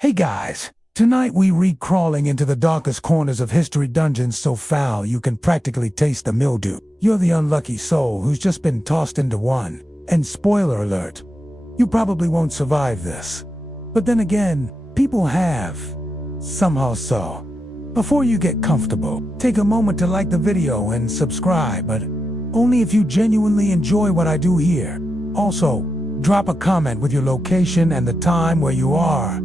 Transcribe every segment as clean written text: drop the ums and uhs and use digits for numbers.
Hey guys, tonight we re-crawling into the darkest corners of history dungeons so foul you can practically taste the mildew. You're the unlucky soul who's just been tossed into one. And spoiler alert, you probably won't survive this. But then again, people have. Somehow so. Before you get comfortable, take a moment to like the video and subscribe, but only if you genuinely enjoy what I do here. Also, drop a comment with your location and the time where you are.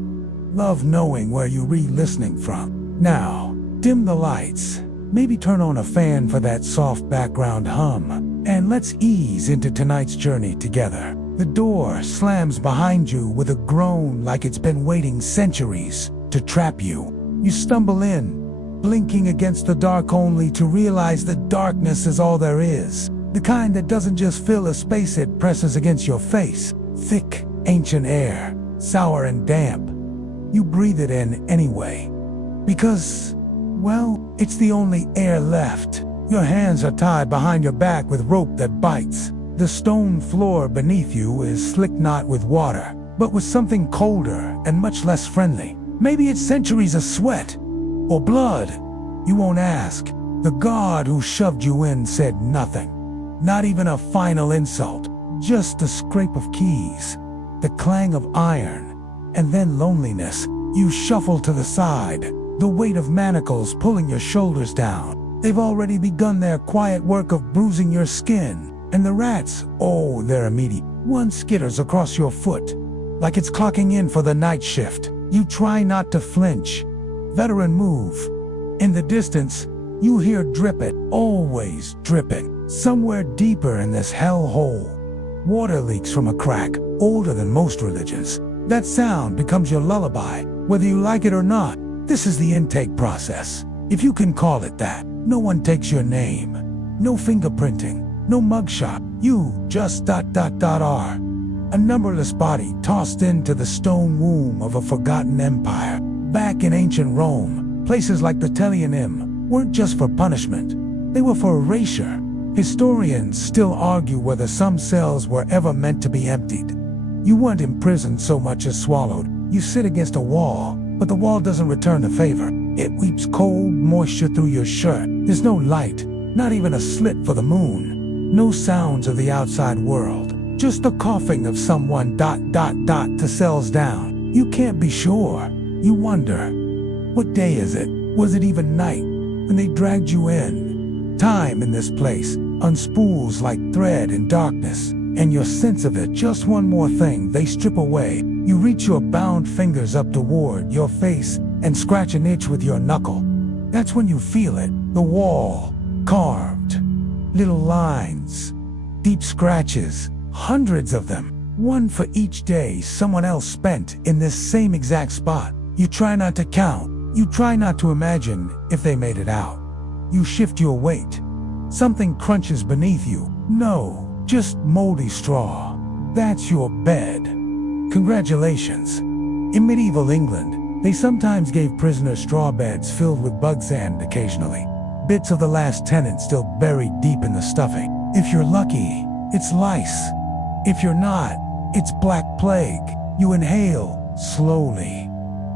Love knowing where you're re-listening from. Now, dim the lights, maybe turn on a fan for that soft background hum, and let's ease into tonight's journey together. The door slams behind you with a groan like it's been waiting centuries to trap you. You stumble in, blinking against the dark only to realize that darkness is all there is. The kind that doesn't just fill a space, it presses against your face. Thick, ancient air, sour and damp. You breathe it in anyway. Because, well, it's the only air left. Your hands are tied behind your back with rope that bites. The stone floor beneath you is slick not with water, but with something colder and much less friendly. Maybe it's centuries of sweat or blood. You won't ask. The guard who shoved you in said nothing. Not even a final insult. Just the scrape of keys, the clang of iron, and then loneliness. You shuffle to the side, the weight of manacles pulling your shoulders down. They've already begun their quiet work of bruising your skin. And the rats, oh, they're immediate. One skitters across your foot, like it's clocking in for the night shift. You try not to flinch. Veteran move. In the distance, you hear dripping, always dripping. Somewhere deeper in this hellhole, water leaks from a crack, older than most religions. That sound becomes your lullaby, whether you like it or not. This is the intake process, if you can call it that. No one takes your name. No fingerprinting, no mugshot. You just ... are. A numberless body tossed into the stone womb of a forgotten empire. Back in ancient Rome, places like the Tellianum weren't just for punishment. They were for erasure. Historians still argue whether some cells were ever meant to be emptied. You weren't imprisoned so much as swallowed. You sit against a wall, but the wall doesn't return the favor. It weeps cold moisture through your shirt. There's no light, not even a slit for the moon. No sounds of the outside world. Just the coughing of someone ... to cells down. You can't be sure. You wonder, what day is it? Was it even night when they dragged you in? Time in this place unspools like thread in darkness, and your sense of it, just one more thing they strip away. You reach your bound fingers up toward your face and scratch an itch with your knuckle. That's when you feel it. The wall, carved. Little lines, deep scratches, hundreds of them. One for each day someone else spent in this same exact spot. You try not to count. You try not to imagine if they made it out. You shift your weight. Something crunches beneath you. No. Just moldy straw. That's your bed. Congratulations. In medieval England, they sometimes gave prisoners straw beds filled with bug sand occasionally. Bits of the last tenant still buried deep in the stuffing. If you're lucky, it's lice. If you're not, it's black plague. You inhale slowly.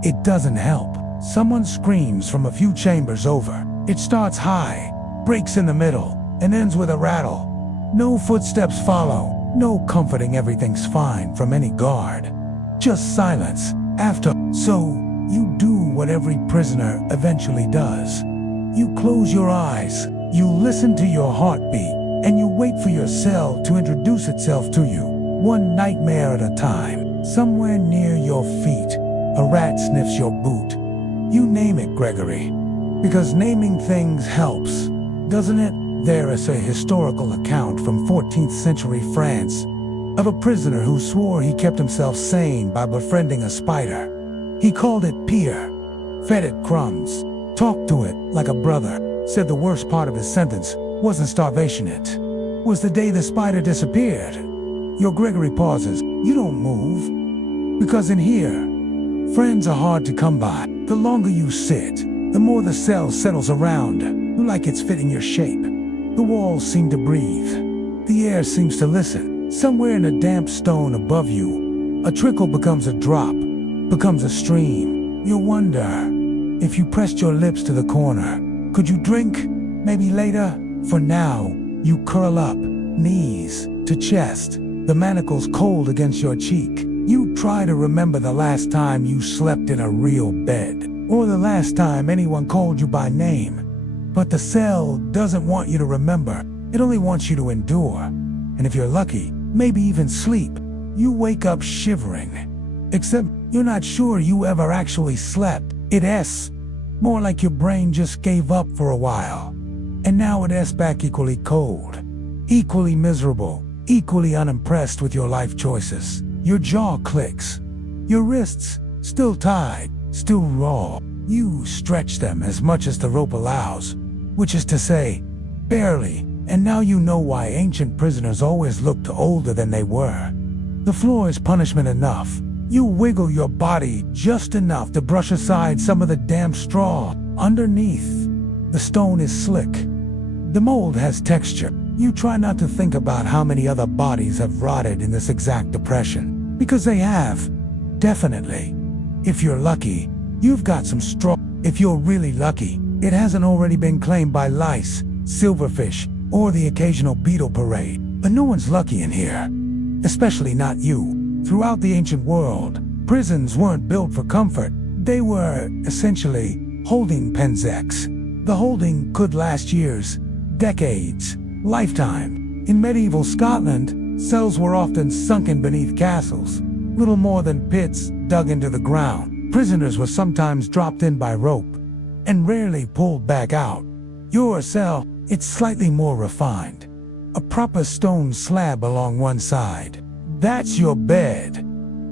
It doesn't help. Someone screams from a few chambers over. It starts high, breaks in the middle, and ends with a rattle. No footsteps follow, no comforting everything's fine from any guard. Just silence after. So, you do what every prisoner eventually does. You close your eyes, you listen to your heartbeat, and you wait for your cell to introduce itself to you. One nightmare at a time. Somewhere near your feet, a rat sniffs your boot. You name it, Gregory. Because naming things helps, doesn't it? There is a historical account from 14th century France of a prisoner who swore he kept himself sane by befriending a spider. He called it Pierre, fed it crumbs, talked to it like a brother, said the worst part of his sentence wasn't starvation, it was the day the spider disappeared. Your Gregory pauses. You don't move, because in here, friends are hard to come by. The longer you sit, the more the cell settles around you like it's fitting your shape. The walls seem to breathe. The air seems to listen. Somewhere in a damp stone above you, a trickle becomes a drop. becomes a stream. You wonder, if you pressed your lips to the corner, could you drink? Maybe later? For now, you curl up, knees to chest, the manacles cold against your cheek. You try to remember the last time you slept in a real bed, or the last time anyone called you by name. But the cell doesn't want you to remember. It only wants you to endure. And if you're lucky, maybe even sleep. You wake up shivering. Except you're not sure you ever actually slept. It's more like your brain just gave up for a while. And now it's back equally cold, equally miserable, equally unimpressed with your life choices. Your jaw clicks. Your wrists, still tied, still raw. You stretch them as much as the rope allows, which is to say, barely. And now you know why ancient prisoners always looked older than they were. The floor is punishment enough. You wiggle your body just enough to brush aside some of the damp straw. Underneath, the stone is slick. The mold has texture. You try not to think about how many other bodies have rotted in this exact depression, because they have. Definitely. If you're lucky, you've got some straw. If you're really lucky, it hasn't already been claimed by lice, silverfish, or the occasional beetle parade. But no one's lucky in here. Especially not you. Throughout the ancient world, prisons weren't built for comfort. They were, essentially, holding pens. The holding could last years, decades, lifetime. In medieval Scotland, cells were often sunken beneath castles, little more than pits dug into the ground. Prisoners were sometimes dropped in by rope, and rarely pulled back out. Your cell, it's slightly more refined. A proper stone slab along one side. That's your bed.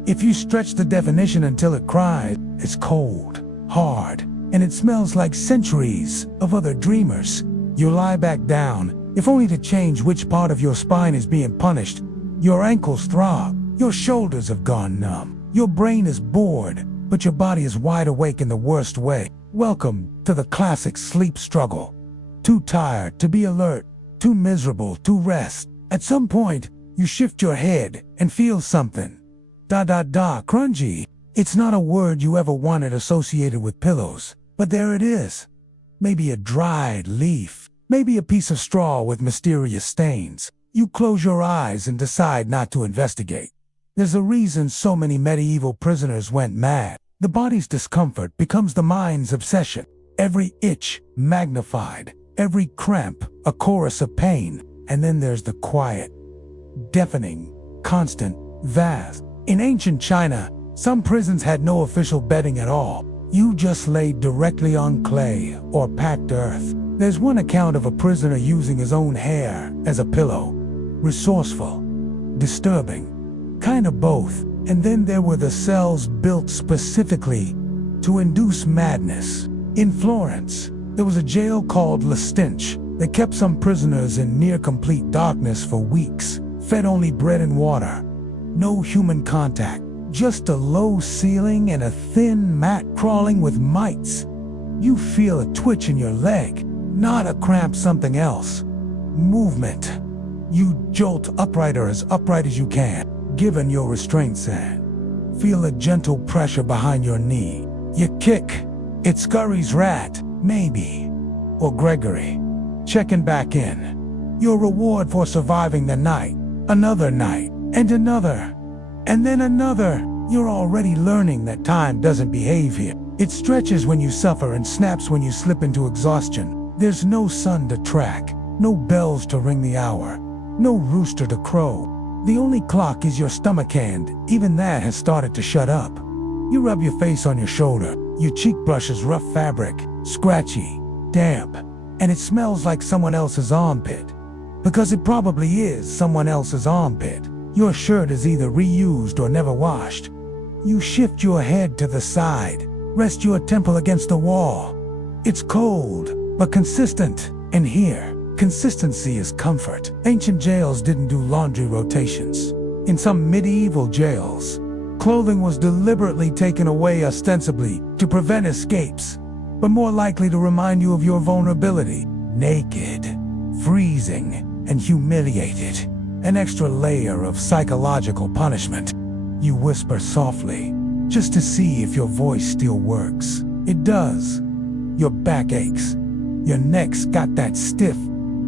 If you stretch the definition until it cries, it's cold, hard, and it smells like centuries of other dreamers. You lie back down, if only to change which part of your spine is being punished. Your ankles throb, your shoulders have gone numb. Your brain is bored, but your body is wide awake in the worst way. Welcome to the classic sleep struggle. Too tired to be alert, too miserable to rest. At some point, you shift your head and feel something. Crunchy. It's not a word you ever wanted associated with pillows, but there it is. Maybe a dried leaf, maybe a piece of straw with mysterious stains. You close your eyes and decide not to investigate. There's a reason so many medieval prisoners went mad. The body's discomfort becomes the mind's obsession. Every itch magnified, every cramp a chorus of pain. And then there's the quiet, deafening, constant, vast. In ancient China, some prisons had no official bedding at all. You just laid directly on clay or packed earth. There's one account of a prisoner using his own hair as a pillow. Resourceful, disturbing, kind of both. And then there were the cells built specifically to induce madness. In Florence, there was a jail called La Stench that kept some prisoners in near-complete darkness for weeks, fed only bread and water. No human contact, just a low ceiling and a thin mat crawling with mites. You feel a twitch in your leg, not a cramp, something else. Movement. You jolt upright or as upright as you can, given your restraints in. Feel a gentle pressure behind your knee. You kick. It scurries Rat, maybe, or Gregory, checking back in. Your reward for surviving the night. Another night, and another, and then another. You're already learning that time doesn't behave here. It stretches when you suffer and snaps when you slip into exhaustion. There's no sun to track, no bells to ring the hour, no rooster to crow. The only clock is your stomach hand. Even that has started to shut up. You rub your face on your shoulder. Your cheek brushes rough fabric, scratchy, damp, and it smells like someone else's armpit. Because it probably is someone else's armpit. Your shirt is either reused or never washed. You shift your head to the side, rest your temple against the wall. It's cold, but consistent. And here, consistency is comfort. Ancient jails didn't do laundry rotations. In some medieval jails, clothing was deliberately taken away ostensibly to prevent escapes, but more likely to remind you of your vulnerability. Naked, freezing, and humiliated. An extra layer of psychological punishment. You whisper softly, just to see if your voice still works. It does. Your back aches. Your neck's got that stiff,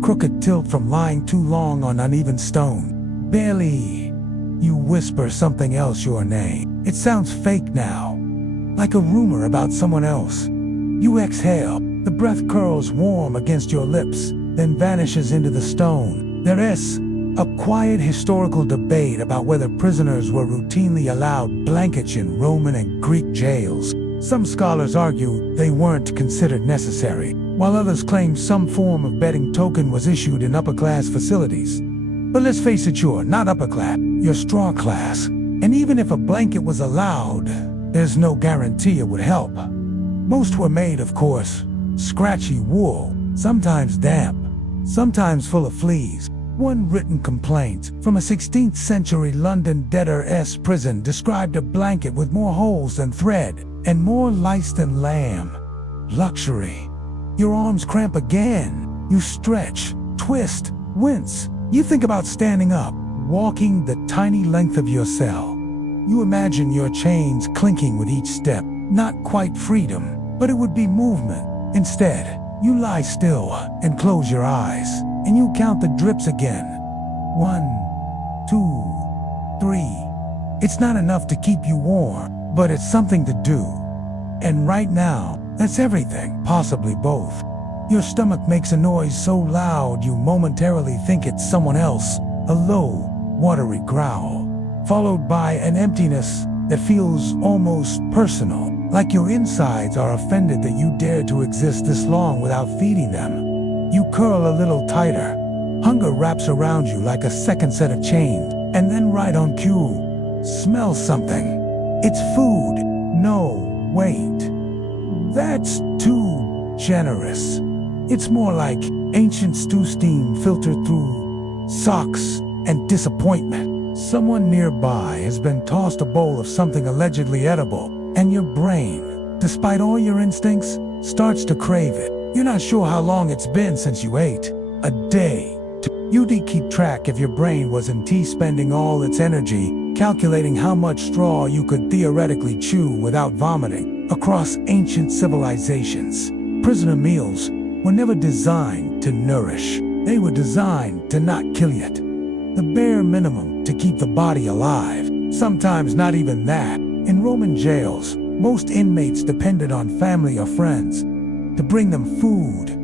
crooked tilt from lying too long on uneven stone. Barely. You whisper something else, your name. It sounds fake now, like a rumor about someone else. You exhale. The breath curls warm against your lips, then vanishes into the stone. There is a quiet historical debate about whether prisoners were routinely allowed blankets in Roman and Greek jails. Some scholars argue they weren't considered necessary, while others claim some form of bedding token was issued in upper-class facilities. But let's face it, you're not upper-class, you're straw-class. And even if a blanket was allowed, there's no guarantee it would help. Most were made, of course, scratchy wool, sometimes damp, sometimes full of fleas. One written complaint from a 16th century London debtor's prison described a blanket with more holes than thread and more lice than lamb. Luxury. Your arms cramp again. You stretch, twist, wince. You think about standing up, walking the tiny length of your cell. You imagine your chains clinking with each step. Not quite freedom, but it would be movement. Instead, you lie still and close your eyes, and you count the drips again. 1, 2, 3. It's not enough to keep you warm, but it's something to do. And right now, that's everything, possibly both. Your stomach makes a noise so loud you momentarily think it's someone else, a low, watery growl, followed by an emptiness that feels almost personal, like your insides are offended that you dared to exist this long without feeding them. You curl a little tighter. Hunger wraps around you like a second set of chains, and then right on cue, smell something. It's food. No, wait. That's too generous. It's more like ancient stew steam filtered through socks and disappointment. Someone nearby has been tossed a bowl of something allegedly edible, and your brain, despite all your instincts, starts to crave it. You're not sure how long it's been since you ate. A day. You'd keep track if your brain wasn't spending all its energy calculating how much straw you could theoretically chew without vomiting across ancient civilizations. Prisoner meals were never designed to nourish. They were designed to not kill you. The bare minimum to keep the body alive. Sometimes not even that. In Roman jails, most inmates depended on family or friends to bring them food.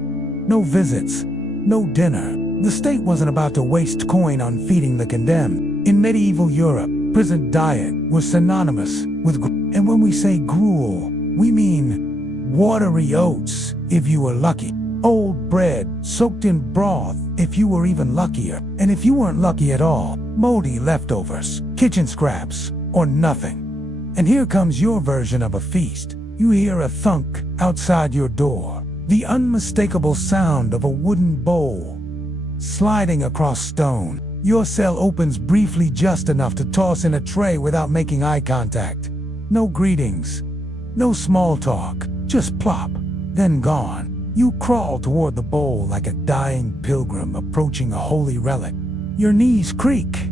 No visits, no dinner. The state wasn't about to waste coin on feeding the condemned. In medieval Europe, prison diet was synonymous with gruel. And when we say gruel, we mean watery oats, if you were lucky. Old bread, soaked in broth, if you were even luckier. And if you weren't lucky at all, moldy leftovers, kitchen scraps, or nothing. And here comes your version of a feast. You hear a thunk outside your door. The unmistakable sound of a wooden bowl sliding across stone. Your cell opens briefly, just enough to toss in a tray without making eye contact. No greetings, no small talk, just plop, then gone. You crawl toward the bowl like a dying pilgrim approaching a holy relic. Your knees creak,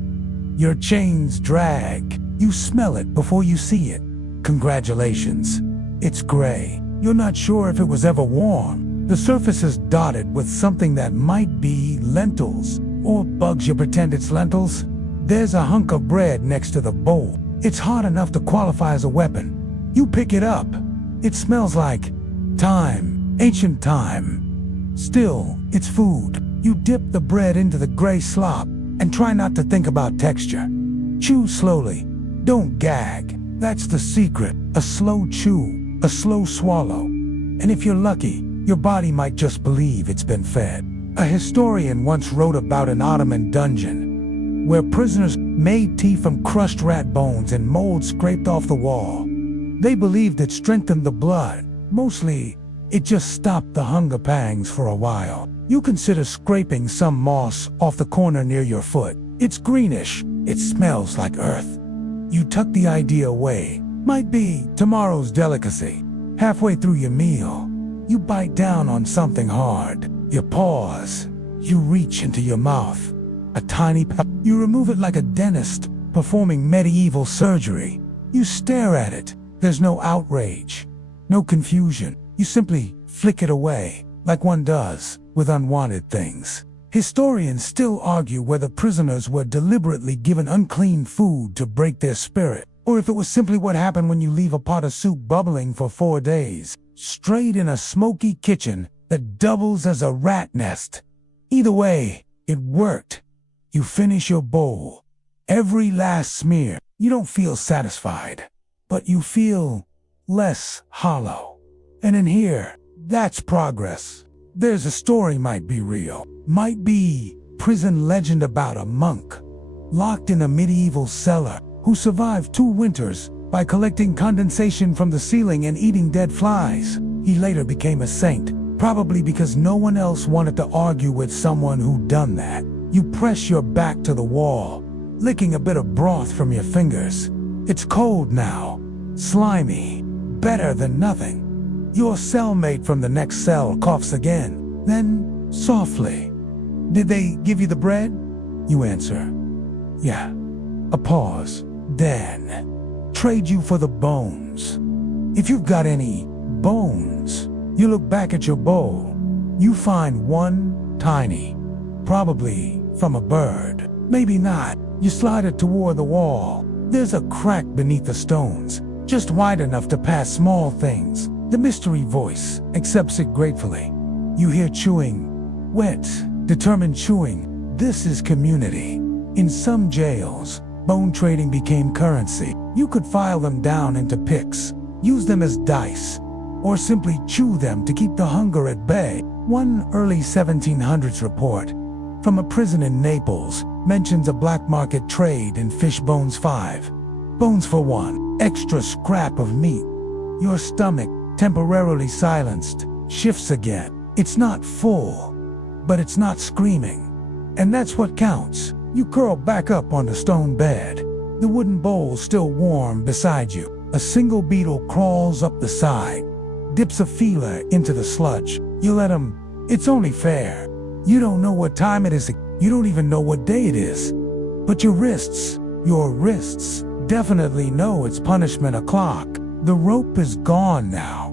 your chains drag. You smell it before you see it. Congratulations. It's gray. You're not sure if it was ever warm. The surface is dotted with something that might be lentils, or bugs you pretend it's lentils. There's a hunk of bread next to the bowl. It's hot enough to qualify as a weapon. You pick it up. It smells like time, ancient time. Still, it's food. You dip the bread into the gray slop and try not to think about texture. Chew slowly. Don't gag. That's the secret. A slow chew, a slow swallow. And if you're lucky, your body might just believe it's been fed. A historian once wrote about an Ottoman dungeon where prisoners made tea from crushed rat bones and mold scraped off the wall. They believed it strengthened the blood. Mostly, it just stopped the hunger pangs for a while. You consider scraping some moss off the corner near your foot. It's greenish. It smells like earth. You tuck the idea away. Might be tomorrow's delicacy. Halfway through your meal, you bite down on something hard. You pause. You reach into your mouth. A tiny you remove it like a dentist performing medieval surgery. You stare at it. There's no outrage, no confusion. You simply flick it away, like one does with unwanted things. Historians still argue whether prisoners were deliberately given unclean food to break their spirit, or if it was simply what happened when you leave a pot of soup bubbling for 4 days, straight in a smoky kitchen that doubles as a rat nest. Either way, it worked. You finish your bowl. Every last smear. You don't feel satisfied, but you feel less hollow. And in here, that's progress. There's a story might be real, might be prison legend about a monk locked in a medieval cellar who survived 2 winters by collecting condensation from the ceiling and eating dead flies. He later became a saint, probably because no one else wanted to argue with someone who'd done that. You press your back to the wall, licking a bit of broth from your fingers. It's cold now, slimy, better than nothing. Your cellmate from the next cell coughs again, then softly. "Did they give you the bread?" You answer, "Yeah." A pause. "Then, trade you for the bones. If you've got any bones." You look back at your bowl. You find one tiny, probably from a bird. Maybe not. You slide it toward the wall. There's a crack beneath the stones, just wide enough to pass small things. The mystery voice accepts it gratefully. You hear chewing. Wet, determined chewing. This is community. In some jails, bone trading became currency. You could file them down into picks, use them as dice, or simply chew them to keep the hunger at bay. One early 1700s report from a prison in Naples mentions a black market trade in fish bones. 5 bones for 1 extra scrap of meat. Your stomach, temporarily silenced, shifts again. It's not full, but it's not screaming. And that's what counts. You curl back up on the stone bed, the wooden bowl still warm beside you. A single beetle crawls up the side, dips a feeler into the sludge. You let him. It's only fair. You don't know what time it is. You don't even know what day it is. But your wrists definitely know it's punishment o'clock. The rope is gone now,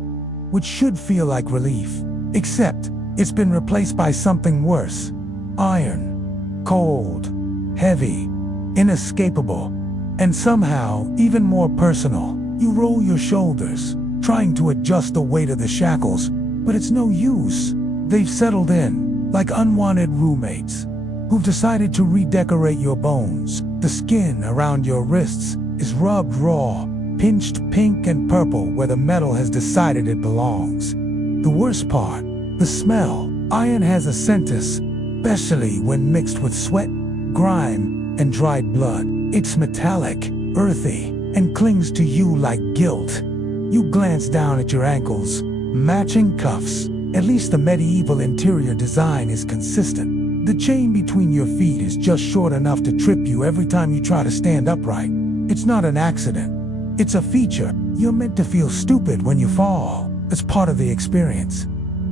which should feel like relief. Except it's been replaced by something worse. Iron. Cold. Heavy. Inescapable. And somehow even more personal. You roll your shoulders, trying to adjust the weight of the shackles, but it's no use. They've settled in, like unwanted roommates, who've decided to redecorate your bones. The skin around your wrists is rubbed raw, pinched pink and purple where the metal has decided it belongs. The worst part, the smell. Iron has a scent, especially when mixed with sweat, grime, and dried blood. It's metallic, earthy, and clings to you like guilt. You glance down at your ankles, matching cuffs. At least the medieval interior design is consistent. The chain between your feet is just short enough to trip you every time you try to stand upright. It's not an accident. It's a feature. You're meant to feel stupid when you fall. It's part of the experience.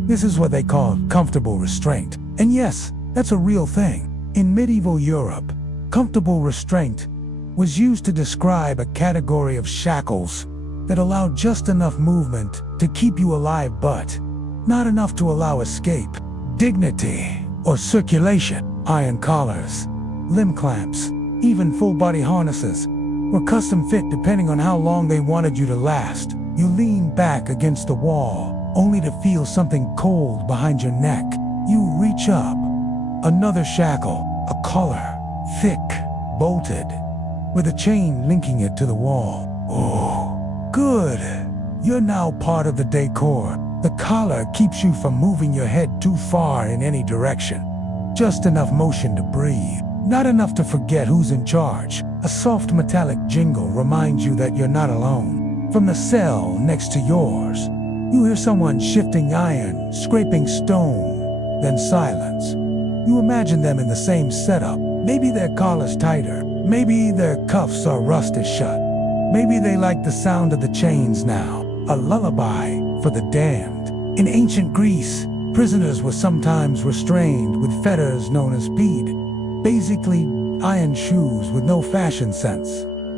This is what they call comfortable restraint. And yes, that's a real thing. In medieval Europe, comfortable restraint was used to describe a category of shackles that allowed just enough movement to keep you alive but not enough to allow escape, dignity, or circulation. Iron collars, limb clamps, even full-body harnesses were custom fit depending on how long they wanted you to last. You lean back against the wall, only to feel something cold behind your neck. You reach up. Another shackle, a collar, thick, bolted, with a chain linking it to the wall. Oh, good. You're now part of the decor. The collar keeps you from moving your head too far in any direction. Just enough motion to breathe, not enough to forget who's in charge. A soft metallic jingle reminds you that you're not alone. From the cell next to yours, you hear someone shifting iron, scraping stone, then silence. You imagine them in the same setup. Maybe their collar's tighter. Maybe their cuffs are rusted shut. Maybe they like the sound of the chains now. A lullaby for the damned. In ancient Greece, prisoners were sometimes restrained with fetters known as pede. Basically, iron shoes with no fashion sense.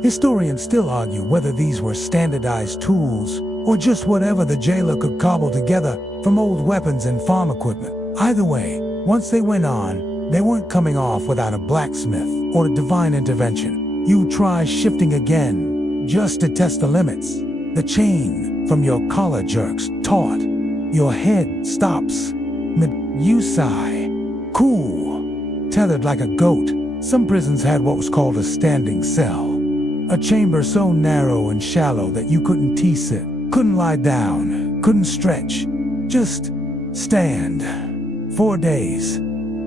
Historians still argue whether these were standardized tools or just whatever the jailer could cobble together from old weapons and farm equipment. Either way, once they went on, they weren't coming off without a blacksmith or a divine intervention. You try shifting again, just to test the limits. The chain from your collar jerks taut. Your head stops. You sigh. Cool. Tethered like a goat. Some prisons had what was called a standing cell. A chamber so narrow and shallow that you couldn't T-sit, couldn't lie down, couldn't stretch. Just stand. 4 days.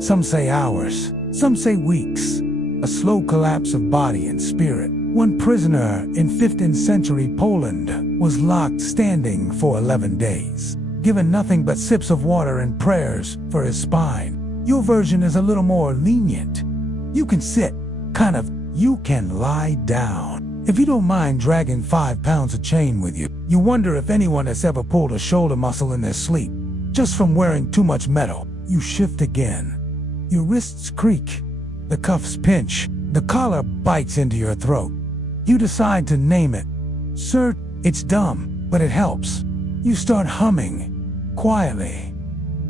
Some say hours. Some say weeks. A slow collapse of body and spirit. One prisoner in 15th century Poland was locked standing for 11 days, given nothing but sips of water and prayers for his spine. Your version is a little more lenient. You can sit, kind of. You can lie down. If you don't mind dragging 5 pounds of chain with you, you wonder if anyone has ever pulled a shoulder muscle in their sleep, just from wearing too much metal. You shift again. Your wrists creak. The cuffs pinch. The collar bites into your throat. You decide to name it. Sir, it's dumb, but it helps. You start humming, quietly.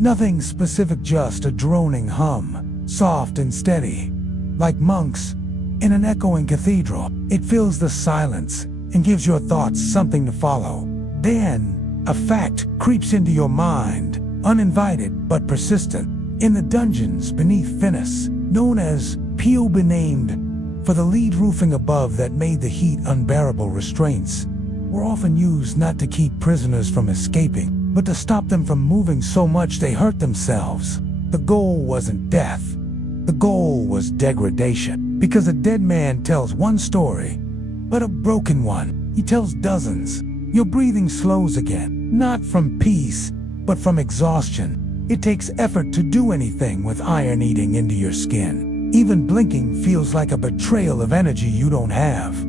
Nothing specific, just a droning hum, soft and steady. Like monks in an echoing cathedral. It fills the silence and gives your thoughts something to follow. Then, a fact creeps into your mind, uninvited but persistent. In the dungeons beneath Venice, known as Pio Benamed, for the lead roofing above that made the heat unbearable, restraints were often used not to keep prisoners from escaping, but to stop them from moving so much they hurt themselves. The goal wasn't death. The goal was degradation, because a dead man tells one story, but a broken one, he tells dozens. Your breathing slows again, not from peace, but from exhaustion. It takes effort to do anything with iron eating into your skin. Even blinking feels like a betrayal of energy you don't have.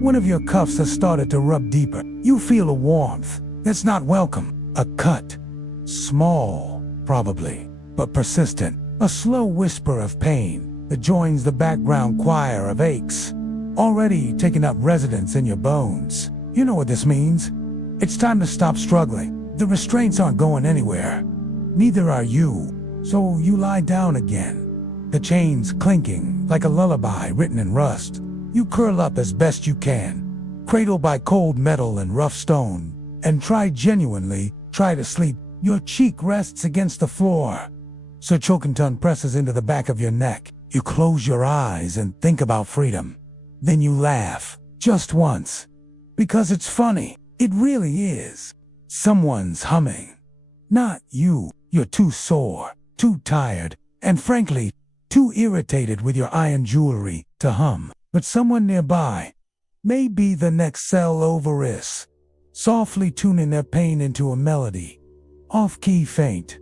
One of your cuffs has started to rub deeper. You feel a warmth that's not welcome. A cut. Small, probably, but persistent. A slow whisper of pain that joins the background choir of aches, already taking up residence in your bones. You know what this means. It's time to stop struggling. The restraints aren't going anywhere. Neither are you. So you lie down again. The chains clinking like a lullaby written in rust. You curl up as best you can, cradled by cold metal and rough stone, and try to sleep. Your cheek rests against the floor. Sir Chokinton presses into the back of your neck. You close your eyes and think about freedom. Then you laugh, just once. Because it's funny. It really is. Someone's humming. Not you. You're too sore, too tired, and frankly, too irritated with your iron jewelry to hum. But someone nearby, maybe the next cell over is, softly tuning their pain into a melody. Off-key faint.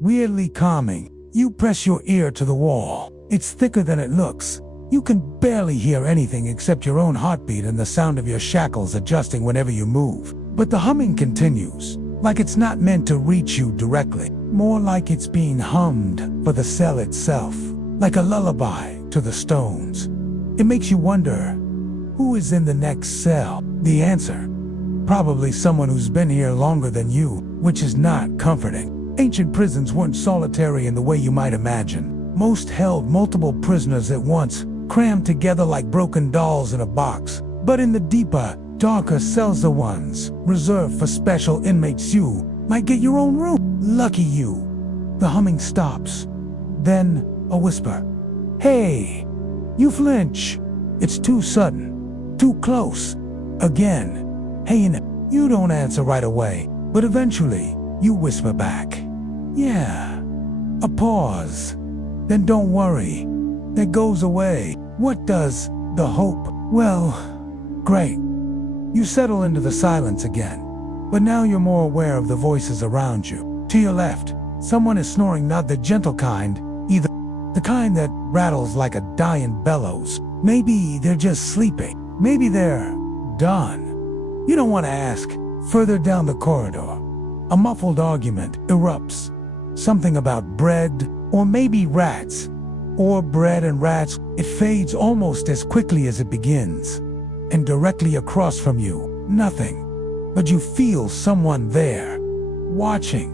Weirdly calming. You press your ear to the wall. It's thicker than it looks. You can barely hear anything except your own heartbeat and the sound of your shackles adjusting whenever you move. But the humming continues, like it's not meant to reach you directly. More like it's being hummed for the cell itself, like a lullaby to the stones. It makes you wonder, who is in the next cell? The answer, probably someone who's been here longer than you, which is not comforting. Ancient prisons weren't solitary in the way you might imagine. Most held multiple prisoners at once, crammed together like broken dolls in a box. But in the deeper, darker cells, the ones reserved for special inmates, you might get your own room. Lucky you. The humming stops. Then, a whisper. Hey! You flinch. It's too sudden. Too close. Again. Hey, you don't answer right away, but eventually, you whisper back. Yeah. A pause. Then don't worry. That goes away. What does the hope? Well, great. You settle into the silence again. But now you're more aware of the voices around you. To your left, someone is snoring, not the gentle kind, either the kind that rattles like a dying bellows. Maybe they're just sleeping. Maybe they're done. You don't want to ask. Further down the corridor, a muffled argument erupts. Something about bread, or maybe rats. Or bread and rats. It fades almost as quickly as it begins. and directly across from you, nothing. But you feel someone there, watching,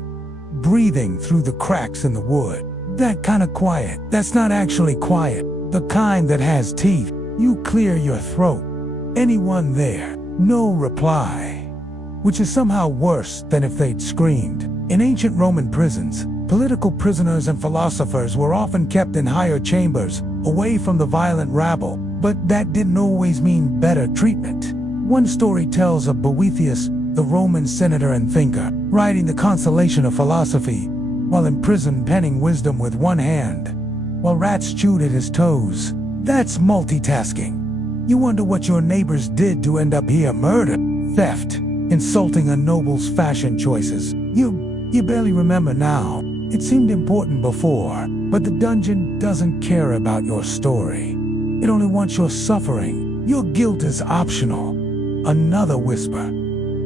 breathing through the cracks in the wood. That kind of quiet, that's not actually quiet, the kind that has teeth. You clear your throat. Anyone there? No reply. Which is somehow worse than if they'd screamed. In ancient Roman prisons, political prisoners and philosophers were often kept in higher chambers, away from the violent rabble, but that didn't always mean better treatment. One story tells of Boethius, the Roman senator and thinker, writing the Consolation of Philosophy, while in prison penning wisdom with one hand, while rats chewed at his toes. That's multitasking. You wonder what your neighbors did to end up here: murder, theft, insulting a noble's fashion choices. You barely remember now. It seemed important before, but the dungeon doesn't care about your story. It only wants your suffering. Your guilt is optional. Another whisper.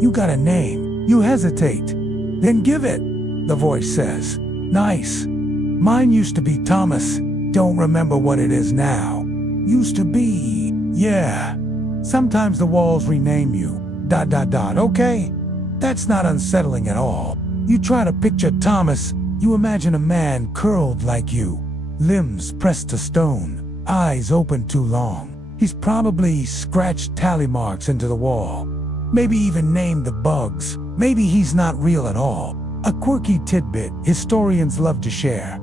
You got a name. You hesitate. Then give it, the voice says. Nice. Mine used to be Thomas. Don't remember what it is now. Used to be, yeah. Sometimes the walls rename you. ... Okay? That's not unsettling at all. You try to picture Thomas, you imagine a man curled like you, limbs pressed to stone, eyes open too long. He's probably scratched tally marks into the wall. Maybe even named the bugs. Maybe he's not real at all. A quirky tidbit historians love to share.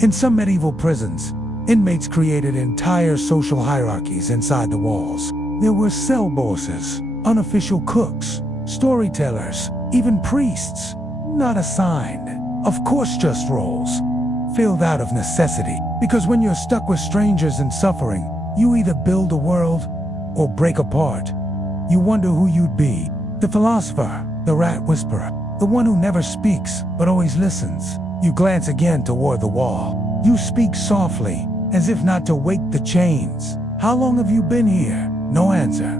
In some medieval prisons, inmates created entire social hierarchies inside the walls. There were cell bosses, unofficial cooks, storytellers, even priests. Not assigned. Of course, just roles. Filled out of necessity. Because when you're stuck with strangers and suffering, you either build a world or break apart. You wonder who you'd be. The philosopher, the rat whisperer, the one who never speaks but always listens. You glance again toward the wall. You speak softly, as if not to wake the chains. How long have you been here? No answer.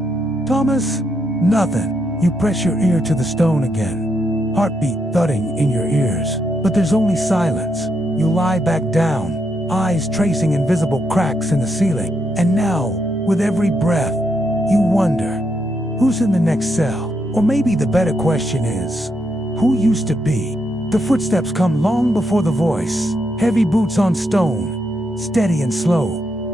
Thomas? Nothing. You press your ear to the stone again. Heartbeat thudding in your ears. But there's only silence. You lie back down, eyes tracing invisible cracks in the ceiling. And now, with every breath, you wonder, who's in the next cell? Or maybe the better question is, who used to be? The footsteps come long before the voice. Heavy boots on stone, steady and slow.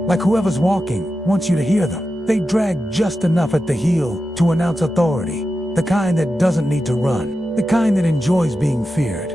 Like whoever's walking wants you to hear them. They drag just enough at the heel to announce authority. The kind that doesn't need to run. The kind that enjoys being feared.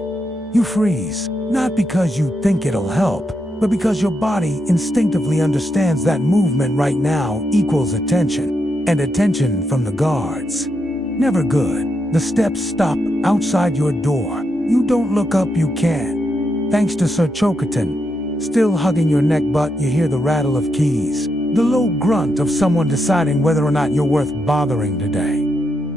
You freeze, not because you think it'll help, but because your body instinctively understands that movement right now equals attention. And attention from the guards. Never good. The steps stop outside your door. You don't look up, you can't. Thanks to Sir Chokerton. Still hugging your neck, but you hear the rattle of keys. The low grunt of someone deciding whether or not you're worth bothering today.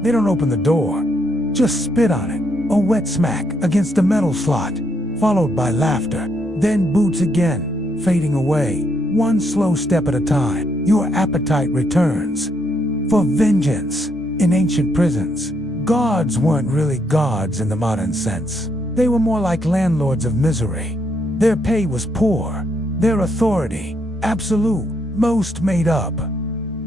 They don't open the door. Just spit on it. A wet smack against the metal slot, followed by laughter. Then boots again, fading away. One slow step at a time. Your appetite returns. For vengeance. In ancient prisons, gods weren't really gods in the modern sense. They were more like landlords of misery. Their pay was poor. Their authority, absolute, most made up.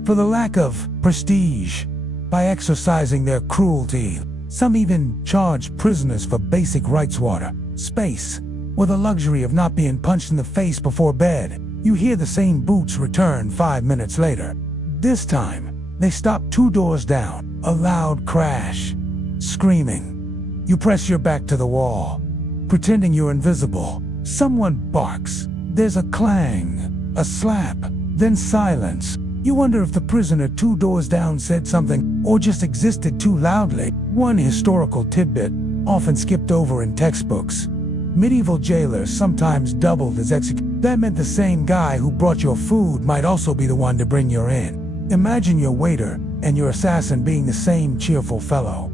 For the lack of prestige, by exercising their cruelty, some even charged prisoners for basic rights: water, space, or the luxury of not being punched in the face before bed. You hear the same boots return 5 minutes later. This time, they stop 2 doors down. A loud crash. Screaming. You press your back to the wall, pretending you're invisible. Someone barks. There's a clang, a slap, then silence. You wonder if the prisoner 2 doors down said something or just existed too loudly. One historical tidbit, often skipped over in textbooks. Medieval jailers sometimes doubled as executors. That meant the same guy who brought your food might also be the one to bring your in. Imagine your waiter and your assassin being the same cheerful fellow.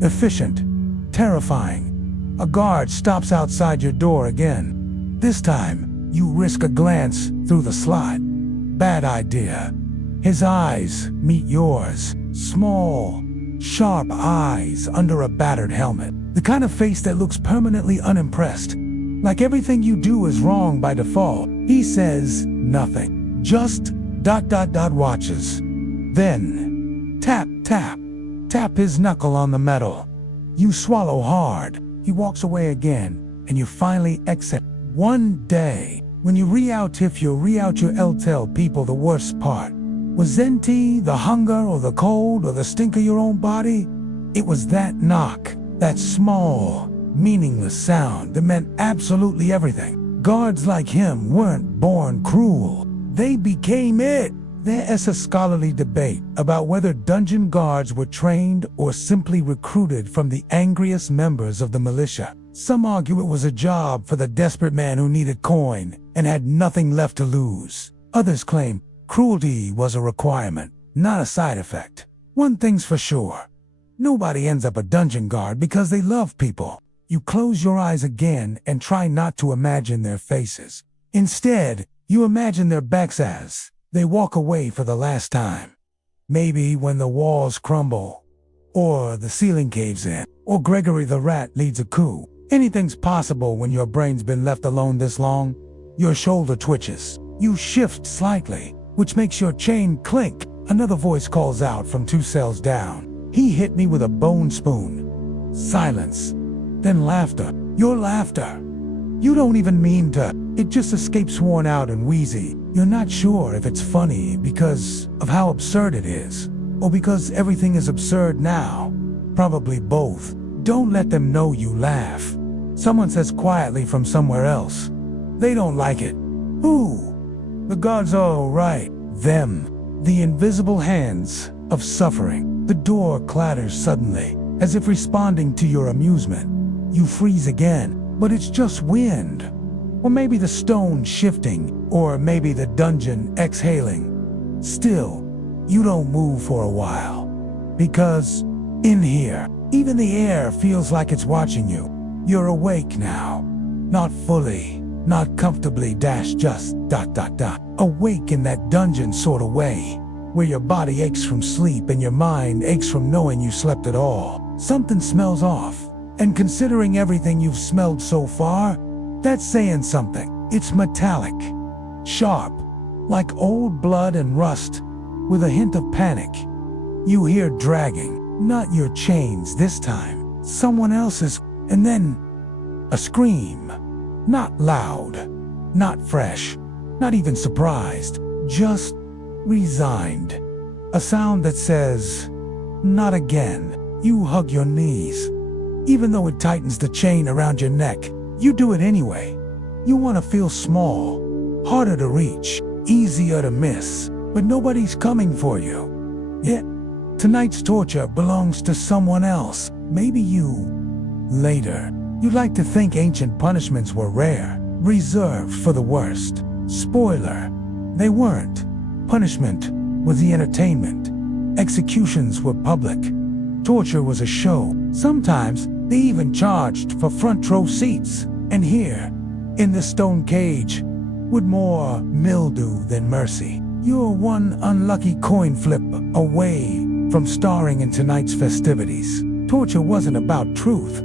Efficient, terrifying. A guard stops outside your door again. This time, you risk a glance through the slot. Bad idea. His eyes meet yours. Small, sharp eyes under a battered helmet. The kind of face that looks permanently unimpressed. Like everything you do is wrong by default. He says nothing. Just ... watches. Then, Tap, tap. Tap his knuckle on the metal. You swallow hard. He walks away again, and you finally exit. One day, when you re-out you'll tell people the worst part. Was empty, the hunger, or the cold, or the stink of your own body? It was that knock, that small, meaningless sound that meant absolutely everything. Guards like him weren't born cruel. They became it. There is a scholarly debate about whether dungeon guards were trained or simply recruited from the angriest members of the militia. Some argue it was a job for the desperate man who needed coin and had nothing left to lose. Others claim cruelty was a requirement, not a side effect. One thing's for sure. Nobody ends up a dungeon guard because they love people. You close your eyes again and try not to imagine their faces. Instead, you imagine their backs as they walk away for the last time. Maybe when the walls crumble, or the ceiling caves in, or Gregory the Rat leads a coup. Anything's possible when your brain's been left alone this long. Your shoulder twitches. You shift slightly, which makes your chain clink. Another voice calls out from 2 cells down. He hit me with a bone spoon. Silence. Then laughter. Your laughter. You don't even mean to. It just escapes worn out and wheezy. You're not sure if it's funny because of how absurd it is, or because everything is absurd now. Probably both. Don't let them know you laugh. Someone says quietly from somewhere else. They don't like it. Who? The gods. Oh, right. Them. The invisible hands of suffering. The door clatters suddenly, as if responding to your amusement. You freeze again, but it's just wind. Or maybe the stone shifting, or maybe the dungeon exhaling. Still, you don't move for a while. Because in here, even the air feels like it's watching you. You're awake now. Not fully, not comfortably just ... Awake in that dungeon sort of way, where your body aches from sleep and your mind aches from knowing you slept at all. Something smells off, and considering everything you've smelled so far, that's saying something. It's metallic, sharp, like old blood and rust, with a hint of panic. You hear dragging, not your chains this time, someone else's, and then a scream. Not loud, not fresh, not even surprised, just resigned. A sound that says, not again. You hug your knees. Even though it tightens the chain around your neck, you do it anyway. You want to feel small, harder to reach, easier to miss, but nobody's coming for you. Yet, tonight's torture belongs to someone else, maybe you. Later, you'd like to think ancient punishments were rare, reserved for the worst. Spoiler, they weren't. Punishment was the entertainment. Executions were public. Torture was a show. Sometimes they even charged for front row seats. And here, in the stone cage, with more mildew than mercy, you're one unlucky coin flip away from starring in tonight's festivities. Torture wasn't about truth.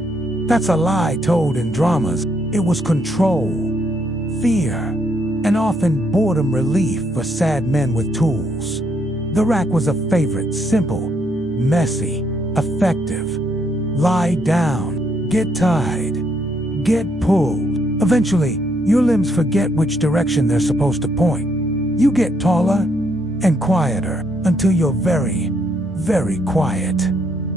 That's a lie told in dramas. It was control, fear, and often boredom relief for sad men with tools. The rack was a favorite, simple, messy, effective. Lie down, get tied, get pulled. Eventually, your limbs forget which direction they're supposed to point. You get taller and quieter until you're very, very quiet.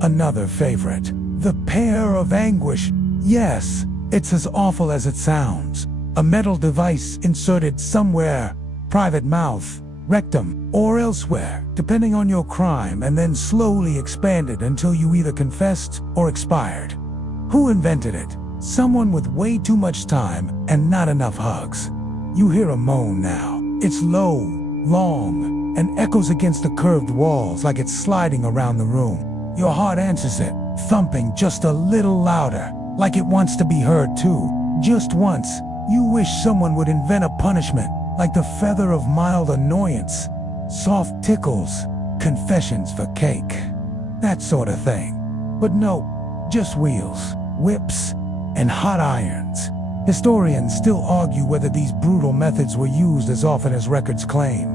Another favorite. The Pair of Anguish. Yes, it's as awful as it sounds. A metal device inserted somewhere, private mouth, rectum, or elsewhere, depending on your crime, and then slowly expanded until you either confessed or expired. Who invented it? Someone with way too much time and not enough hugs. You hear a moan now. It's low, long, and echoes against the curved walls like it's sliding around the room. Your heart answers it, thumping just a little louder, like it wants to be heard too. Just once, you wish someone would invent a punishment, like the feather of mild annoyance, soft tickles, confessions for cake, that sort of thing. But no, just wheels, whips, and hot irons. Historians still argue whether these brutal methods were used as often as records claim.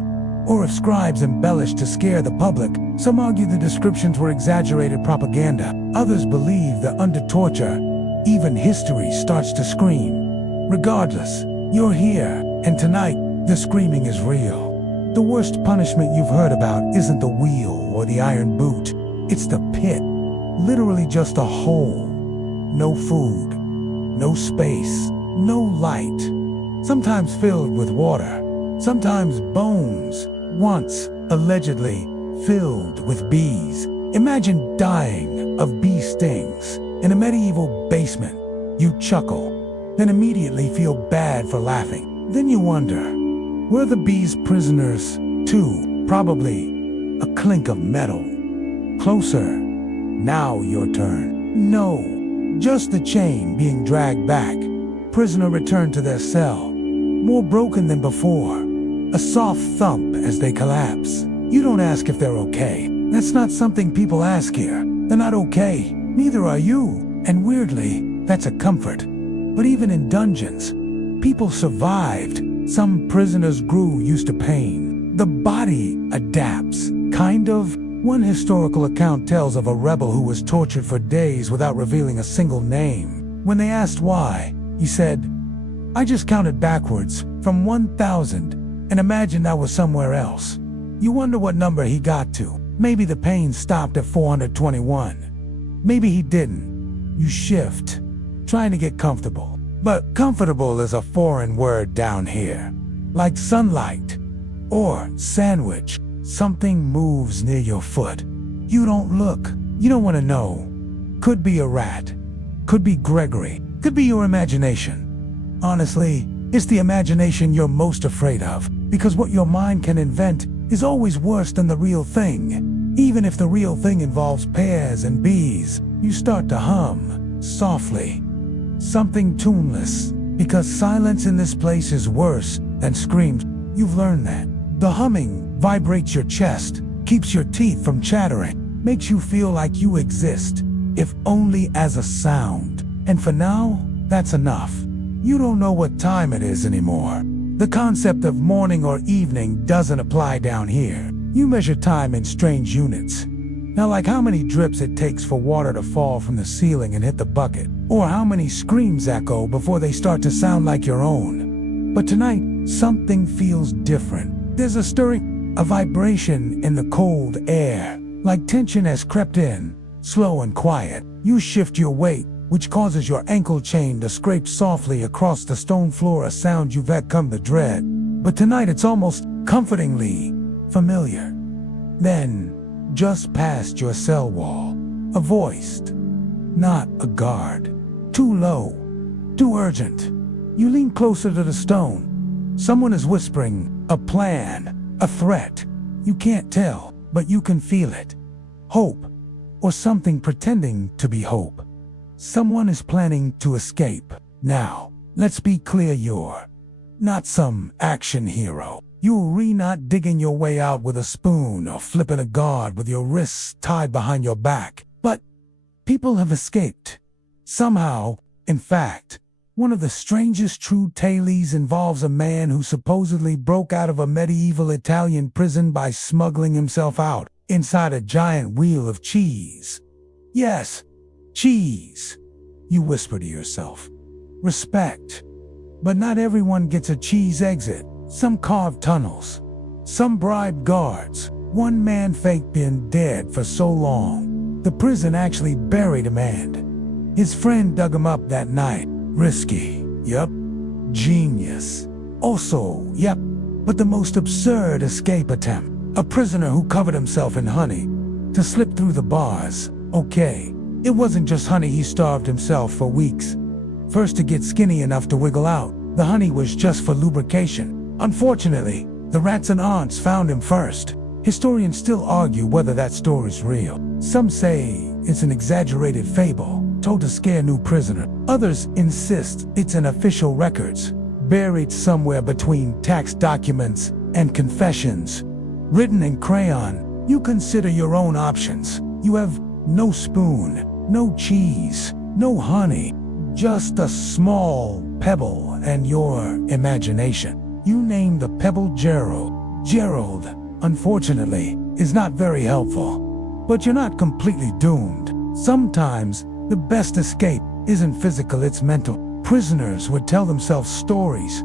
or if scribes embellished to scare the public. Some argue the descriptions were exaggerated propaganda. Others believe that under torture, even history starts to scream. Regardless, you're here, and tonight, the screaming is real. The worst punishment you've heard about isn't the wheel or the iron boot. It's the pit. Literally just a hole. No food, no space, no light. Sometimes filled with water, sometimes bones, once, allegedly, filled with bees. Imagine dying of bee stings in a medieval basement. You chuckle, then immediately feel bad for laughing. Then you wonder, were the bees prisoners too? Probably. A clink of metal. Closer. Now your turn. No, just the chain being dragged back. Prisoner returned to their cell, more broken than before. A soft thump as they collapse. You don't ask if they're okay. That's not something people ask here. They're not okay. Neither are you. And weirdly, that's a comfort. But even in dungeons, people survived. Some prisoners grew used to pain. The body adapts, kind of. One historical account tells of a rebel who was tortured for days without revealing a single name. When they asked why, he said, "I just counted backwards from 1,000 and imagined I was somewhere else." You wonder what number he got to. Maybe the pain stopped at 421. Maybe he didn't. You shift, trying to get comfortable. But comfortable is a foreign word down here. Like sunlight or sandwich. Something moves near your foot. You don't look. You don't want to know. Could be a rat. Could be Gregory. Could be your imagination. Honestly, it's the imagination you're most afraid of, because what your mind can invent is always worse than the real thing. Even if the real thing involves pears and bees, you start to hum, softly. Something tuneless, because silence in this place is worse than screams. You've learned that. The humming vibrates your chest, keeps your teeth from chattering, makes you feel like you exist, if only as a sound. And for now, that's enough. You don't know what time it is anymore. The concept of morning or evening doesn't apply down here. You measure time in strange units. Now, like how many drips it takes for water to fall from the ceiling and hit the bucket, or how many screams echo before they start to sound like your own. But tonight, something feels different. There's a stirring, a vibration in the cold air, like tension has crept in, slow and quiet. You shift your weight, which causes your ankle chain to scrape softly across the stone floor, a sound you've had come to dread. But tonight it's almost comfortingly familiar. Then, just past your cell wall, a voice, not a guard. Too low, too urgent. You lean closer to the stone. Someone is whispering, a plan, a threat. You can't tell, but you can feel it. Hope, or something pretending to be hope. Someone is planning to escape. Now, let's be clear, you're not some action hero. You're not digging your way out with a spoon or flipping a guard with your wrists tied behind your back. But people have escaped. Somehow, in fact. One of the strangest true tales involves a man who supposedly broke out of a medieval Italian prison by smuggling himself out inside a giant wheel of cheese. Yes, cheese. You whisper to yourself. Respect. But not everyone gets a cheese exit. Some carved tunnels. Some bribed guards. One man faked being dead for so long, the prison actually buried a man. His friend dug him up that night. Risky, yep. Genius, also, yep. But the most absurd escape attempt. A prisoner who covered himself in honey to slip through the bars. Okay, it wasn't just honey, he starved himself for weeks. First to get skinny enough to wiggle out. The honey was just for lubrication. Unfortunately, the rats and ants found him first. Historians still argue whether that story's real. Some say it's an exaggerated fable, told to scare new prisoner. Others insist it's in official records, buried somewhere between tax documents and confessions. Written in crayon, you consider your own options. You have no spoon, no cheese, no honey, just a small pebble and your imagination. You name the pebble Gerald. Gerald, unfortunately, is not very helpful. But you're not completely doomed. Sometimes, the best escape isn't physical, it's mental. Prisoners would tell themselves stories,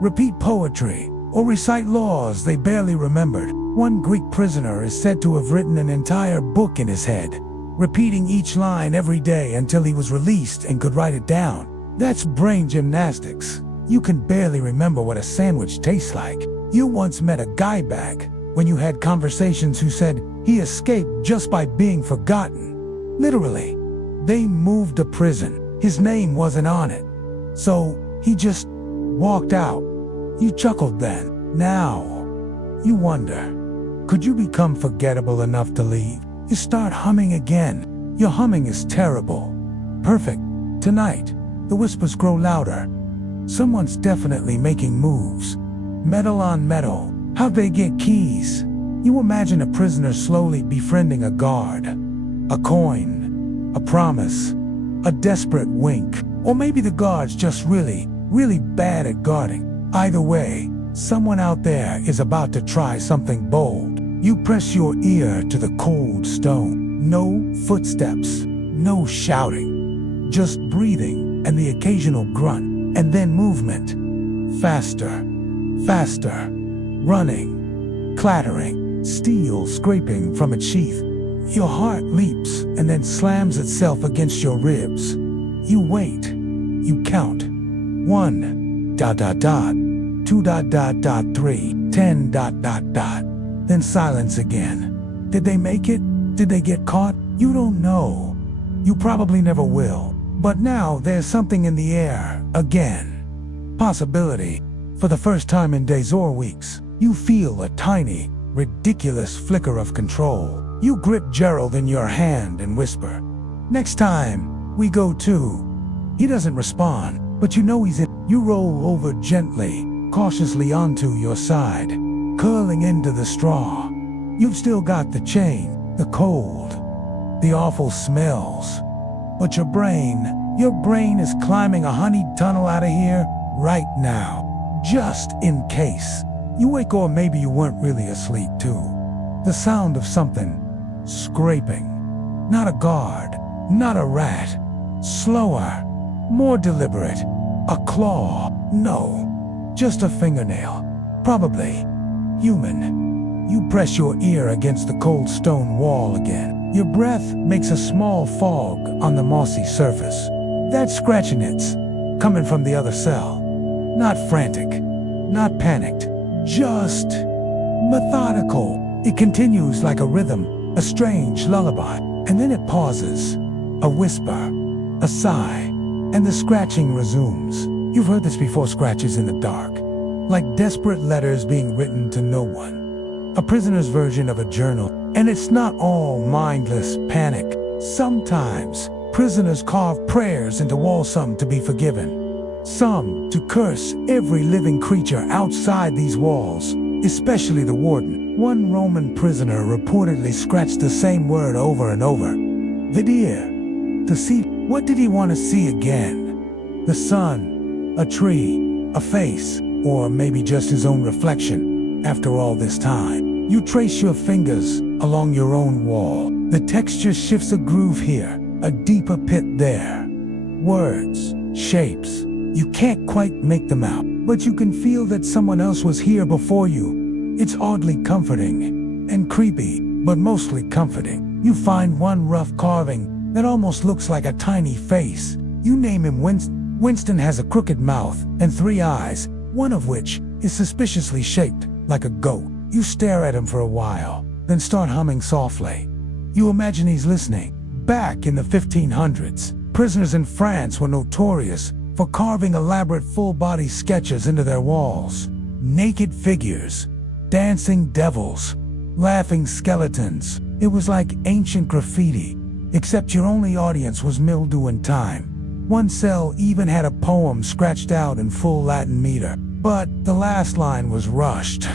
repeat poetry, or recite laws they barely remembered. One Greek prisoner is said to have written an entire book in his head, repeating each line every day until he was released and could write it down. That's brain gymnastics. You can barely remember what a sandwich tastes like. You once met a guy back when you had conversations who said he escaped just by being forgotten. Literally, they moved to prison. His name wasn't on it, so he just walked out. You chuckled then. Now, you wonder, could you become forgettable enough to leave? You start humming again. Your humming is terrible. Perfect. Tonight, the whispers grow louder. Someone's definitely making moves. Metal on metal. How'd they get keys? You imagine a prisoner slowly befriending a guard. A coin. A promise. A desperate wink. Or maybe the guard's just really bad at guarding. Either way, someone out there is about to try something bold. You press your ear to the cold stone. No footsteps. No shouting. Just breathing and the occasional grunt. And then movement. Faster. Faster. Running. Clattering. Steel scraping from its sheath. Your heart leaps and then slams itself against your ribs. You wait. You count. 1. ... 2. ... 3. 10. ... Then silence again. Did they make it? Did they get caught? You don't know. You probably never will. But now there's something in the air, again. Possibility. For the first time in days or weeks, you feel a tiny, ridiculous flicker of control. You grip Gerald in your hand and whisper, "Next time, we go too." He doesn't respond, but you know he's in. You roll over gently, cautiously onto your side, curling into the straw. You've still got the chain, the cold, the awful smells. But your brain is climbing a honeyed tunnel out of here right now, just in case. You wake, or maybe you weren't really asleep too. The sound of something scraping. Not a guard, not a rat. Slower, more deliberate. A claw. No, just a fingernail. Probably human. You press your ear against the cold stone wall again. Your breath makes a small fog on the mossy surface. That scratching, it's coming from the other cell. Not frantic, not panicked, just methodical. It continues like a rhythm, a strange lullaby, and then it pauses. A whisper, a sigh, and the scratching resumes. You've heard this before, scratches in the dark, like desperate letters being written to no one. A prisoner's version of a journal, and it's not all mindless panic. Sometimes, prisoners carve prayers into walls, some to be forgiven, some to curse every living creature outside these walls, especially the warden. One Roman prisoner reportedly scratched the same word over and over. Videre. To see. What did he want to see again? The sun, a tree, a face, or maybe just his own reflection. After all this time, you trace your fingers along your own wall. The texture shifts, a groove here, a deeper pit there. Words, shapes, you can't quite make them out, but you can feel that someone else was here before you. It's oddly comforting and creepy, but mostly comforting. You find one rough carving that almost looks like a tiny face. You name him Winston. Winston has a crooked mouth and 3 eyes, one of which is suspiciously shaped like a goat. You stare at him for a while, then start humming softly. You imagine he's listening. Back in the 1500s, prisoners in France were notorious for carving elaborate full-body sketches into their walls. Naked figures, dancing devils, laughing skeletons. It was like ancient graffiti, except your only audience was mildew and time. One cell even had a poem scratched out in full Latin meter, but the last line was rushed.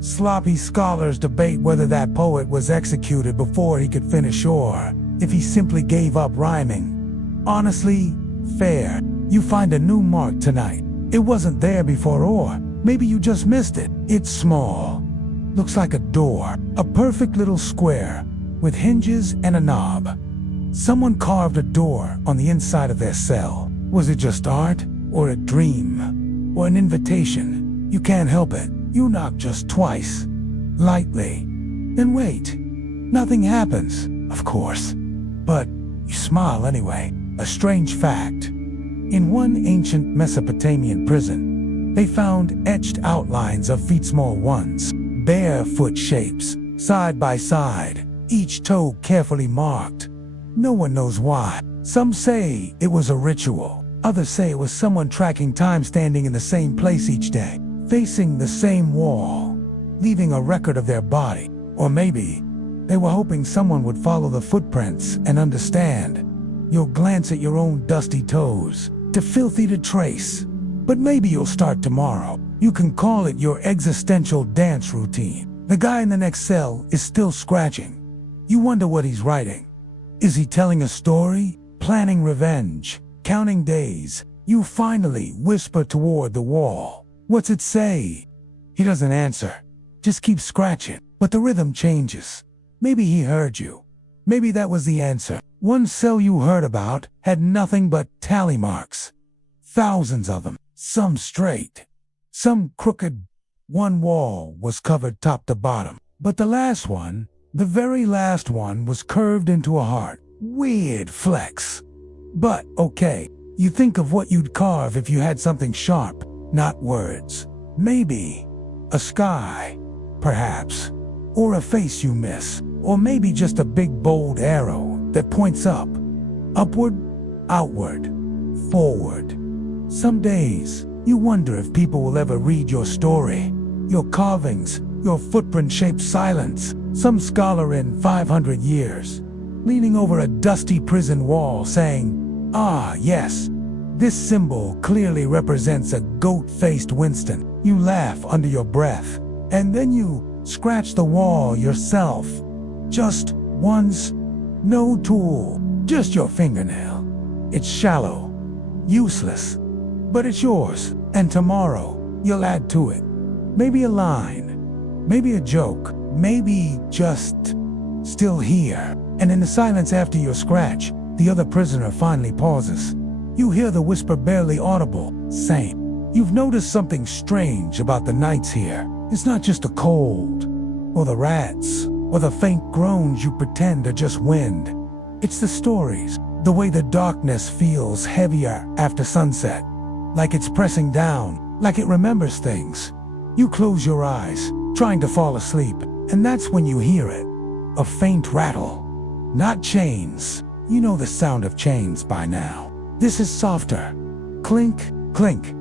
Sloppy scholars debate whether that poet was executed before he could finish or if he simply gave up rhyming. Honestly, fair. You find a new mark tonight. It wasn't there before, or maybe you just missed it. It's small, Looks like a door, a perfect little square, with hinges and a knob. Someone carved a door on the inside of their cell. Was it just art, or a dream, or an invitation? You can't help it. You knock just twice, lightly. Then wait. Nothing happens, of course. But you smile anyway. A strange fact. In one ancient Mesopotamian prison, they found etched outlines of feet small ones, barefoot shapes, side by side, each toe carefully marked. No one knows why. Some say it was a ritual. Others say it was someone tracking time, standing in the same place each day, facing the same wall, leaving a record of their body. Or maybe they were hoping someone would follow the footprints and understand. You'll glance at your own dusty toes, too filthy to trace. But maybe you'll start tomorrow. You can call it your existential dance routine. The guy in the next cell is still scratching. You wonder what he's writing. Is he telling a story? Planning revenge? Counting days? You finally whisper toward the wall. What's it say? He doesn't answer. Just keep scratching. But the rhythm changes. Maybe he heard you. Maybe that was the answer. One cell you heard about had nothing but tally marks. Thousands of them. Some straight, some crooked. One wall was covered top to bottom. But the last one, the very last one, was curved into a heart. Weird flex. But okay, you think of what you'd carve if you had something sharp, not words. Maybe a sky, perhaps. Or a face you miss. Or maybe just a big bold arrow that points up. Upward, outward, forward. Some days, you wonder if people will ever read your story, your carvings, your footprint-shaped silence. Some scholar in 500 years, leaning over a dusty prison wall saying, "Ah, yes, this symbol clearly represents a goat-faced Winston." You laugh under your breath, and then you scratch the wall yourself. Just once, no tool, just your fingernail. It's shallow, useless, but it's yours. And tomorrow, you'll add to it. Maybe a line, maybe a joke, maybe just still here. And in the silence after your scratch, the other prisoner finally pauses. You hear the whisper, barely audible, "Same." You've noticed something strange about the nights here. It's not just the cold, or the rats, or the faint groans you pretend are just wind. It's the stories, the way the darkness feels heavier after sunset, like it's pressing down, like it remembers things. You close your eyes, trying to fall asleep, and that's when you hear it. A faint rattle. Not chains. You know the sound of chains by now. This is softer. Clink, clink.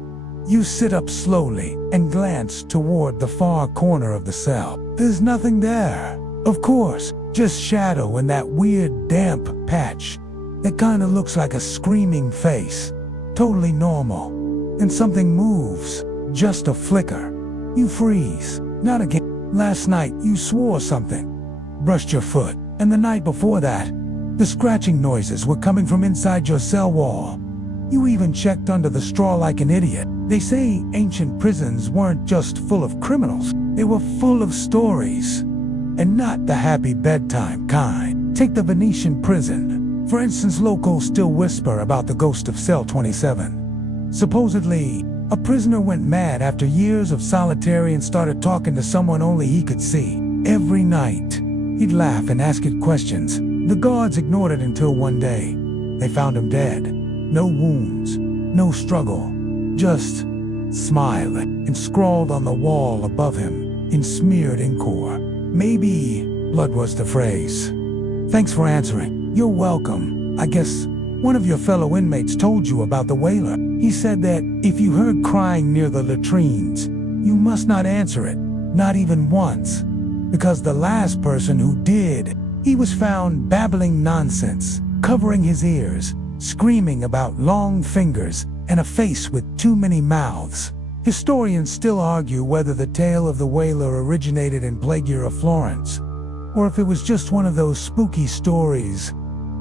You sit up slowly and glance toward the far corner of the cell. There's nothing there. Of course, just shadow and that weird damp patch. It kinda looks like a screaming face. Totally normal. And something moves. Just a flicker. You freeze. Not again. Last night you swore something. Brushed your foot. And the night before that, the scratching noises were coming from inside your cell wall. You even checked under the straw like an idiot. They say ancient prisons weren't just full of criminals. They were full of stories. And not the happy bedtime kind. Take the Venetian prison. For instance, locals still whisper about the ghost of cell 27. Supposedly, a prisoner went mad after years of solitary and started talking to someone only he could see. Every night, he'd laugh and ask it questions. The guards ignored it until one day, they found him dead. No wounds, no struggle, just smile, and scrawled on the wall above him in smeared incore. Maybe blood was the phrase. Thanks for answering. You're welcome. I guess one of your fellow inmates told you about the whaler. He said that if you heard crying near the latrines, you must not answer it, not even once. Because the last person who did, he was found babbling nonsense, covering his ears, screaming about long fingers and a face with too many mouths. Historians still argue whether the tale of the whaler originated in plague year of Florence, or if it was just one of those spooky stories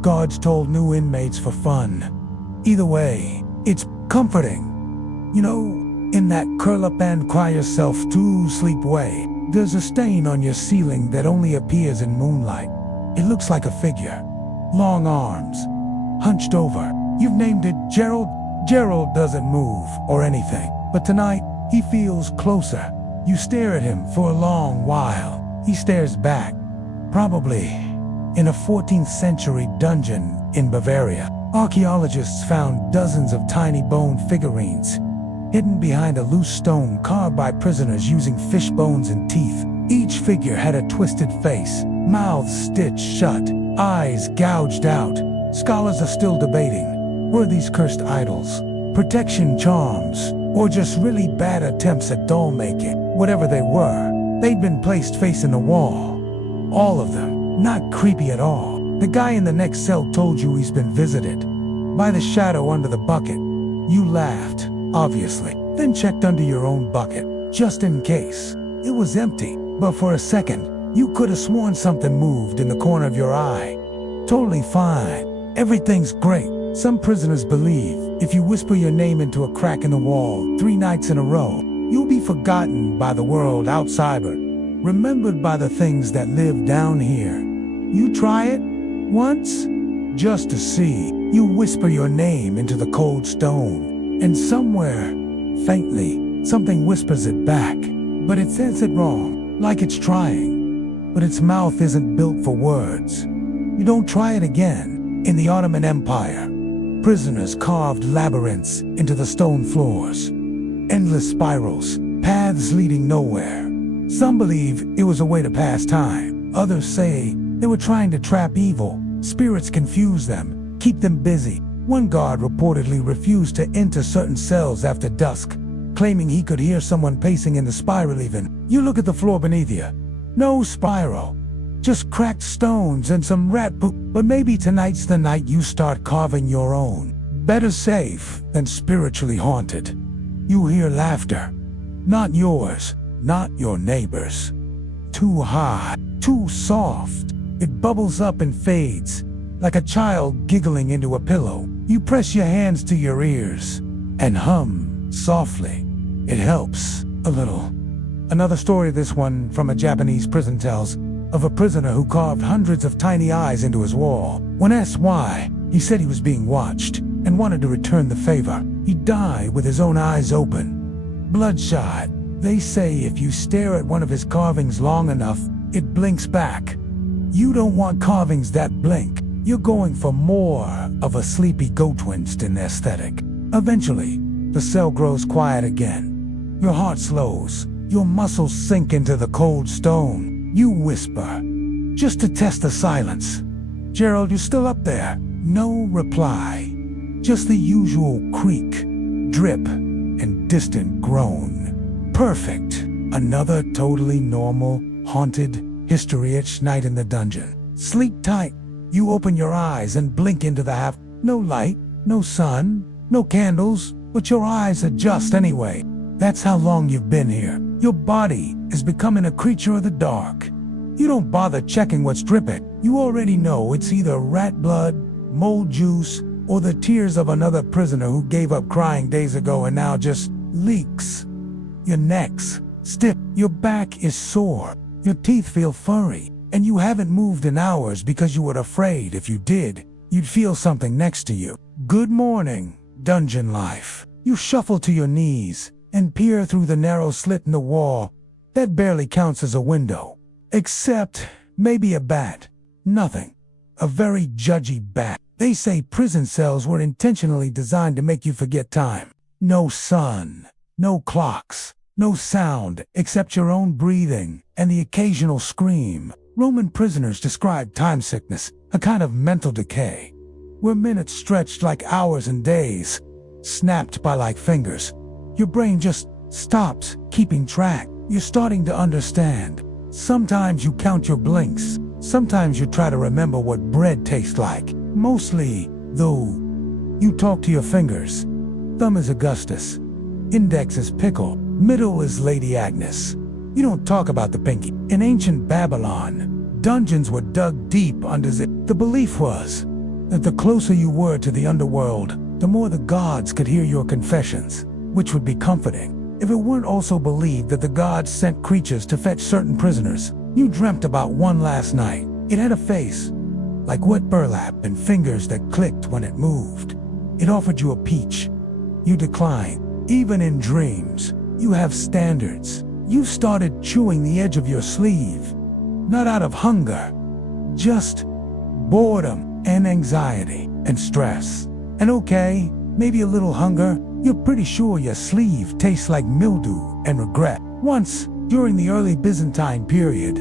guards told new inmates for fun. Either way, it's comforting. You know, in that curl up and cry yourself to sleep way. There's a stain on your ceiling that only appears in moonlight. It looks like a figure. Long arms, hunched over. You've named it Gerald. Gerald doesn't move or anything, but tonight he feels closer. You stare at him for a long while. He stares back, probably in a 14th century dungeon in Bavaria. Archaeologists found dozens of tiny bone figurines hidden behind a loose stone carved by prisoners using fish bones and teeth. Each figure had a twisted face, mouths stitched shut, eyes gouged out. Scholars are still debating, were these cursed idols, protection charms, or just really bad attempts at doll making? Whatever they were, they'd been placed facing the wall. All of them, not creepy at all. The guy in the next cell told you he's been visited by the shadow under the bucket. You laughed, obviously, then checked under your own bucket, just in case. It was empty, but for a second, you could have sworn something moved in the corner of your eye. Totally fine. Everything's great. Some prisoners believe if you whisper your name into a crack in the wall 3 nights in a row, you'll be forgotten by the world outside, but remembered by the things that live down here. You try it once, just to see. You whisper your name into the cold stone, and somewhere, faintly, something whispers it back. But it says it wrong, like it's trying. But its mouth isn't built for words. You don't try it again. In the Ottoman Empire, prisoners carved labyrinths into the stone floors. Endless spirals, paths leading nowhere. Some believe it was a way to pass time. Others say they were trying to trap evil. Spirits confuse them, keep them busy. One guard reportedly refused to enter certain cells after dusk, claiming he could hear someone pacing in the spiral even. You look at the floor beneath you. No spiral. Just cracked stones and some rat poop. But maybe tonight's the night you start carving your own. Better safe than spiritually haunted. You hear laughter. Not yours, not your neighbor's. Too high, too soft. It bubbles up and fades, like a child giggling into a pillow. You press your hands to your ears and hum softly. It helps a little. Another story, this one from a Japanese prison, tells of a prisoner who carved hundreds of tiny eyes into his wall. When asked why, he said he was being watched and wanted to return the favor. He'd die with his own eyes open, bloodshot. They say if you stare at one of his carvings long enough, it blinks back. You don't want carvings that blink. You're going for more of a sleepy Goatwinston aesthetic. Eventually, the cell grows quiet again. Your heart slows. Your muscles sink into the cold stone. You whisper, just to test the silence. Gerald, you still up there? No reply. Just the usual creak, drip, and distant groan. Perfect. Another totally normal, haunted, history-rich night in the dungeon. Sleep tight. You open your eyes and blink into the half. No light, no sun, no candles, but your eyes adjust anyway. That's how long you've been here. Your body is becoming a creature of the dark. You don't bother checking what's dripping. You already know it's either rat blood, mold juice, or the tears of another prisoner who gave up crying days ago and now just leaks. Your neck's stiff. Your back is sore. Your teeth feel furry. And you haven't moved in hours because you were afraid if you did, you'd feel something next to you. Good morning, dungeon life. You shuffle to your knees and peer through the narrow slit in the wall. That barely counts as a window. Except maybe a bat. Nothing. A very judgy bat. They say prison cells were intentionally designed to make you forget time. No sun, no clocks, no sound except your own breathing and the occasional scream. Roman prisoners described time sickness, a kind of mental decay, where minutes stretched like hours and days, snapped by like fingers. Your brain just stops keeping track. You're starting to understand. Sometimes you count your blinks. Sometimes you try to remember what bread tastes like. Mostly, though, you talk to your fingers. Thumb is Augustus. Index is Pickle. Middle is Lady Agnes. You don't talk about the pinky. In ancient Babylon, dungeons were dug deep under the belief was that the closer you were to the underworld, the more the gods could hear your confessions, which would be comforting. if it weren't also believed that the gods sent creatures to fetch certain prisoners. You dreamt about one last night. It had a face, like wet burlap, and fingers that clicked when it moved. It offered you a peach. You declined. Even in dreams, you have standards. You started chewing the edge of your sleeve, not out of hunger, just boredom and anxiety and stress. And okay, maybe a little hunger. You're pretty sure your sleeve tastes like mildew and regret. Once, during the early Byzantine period,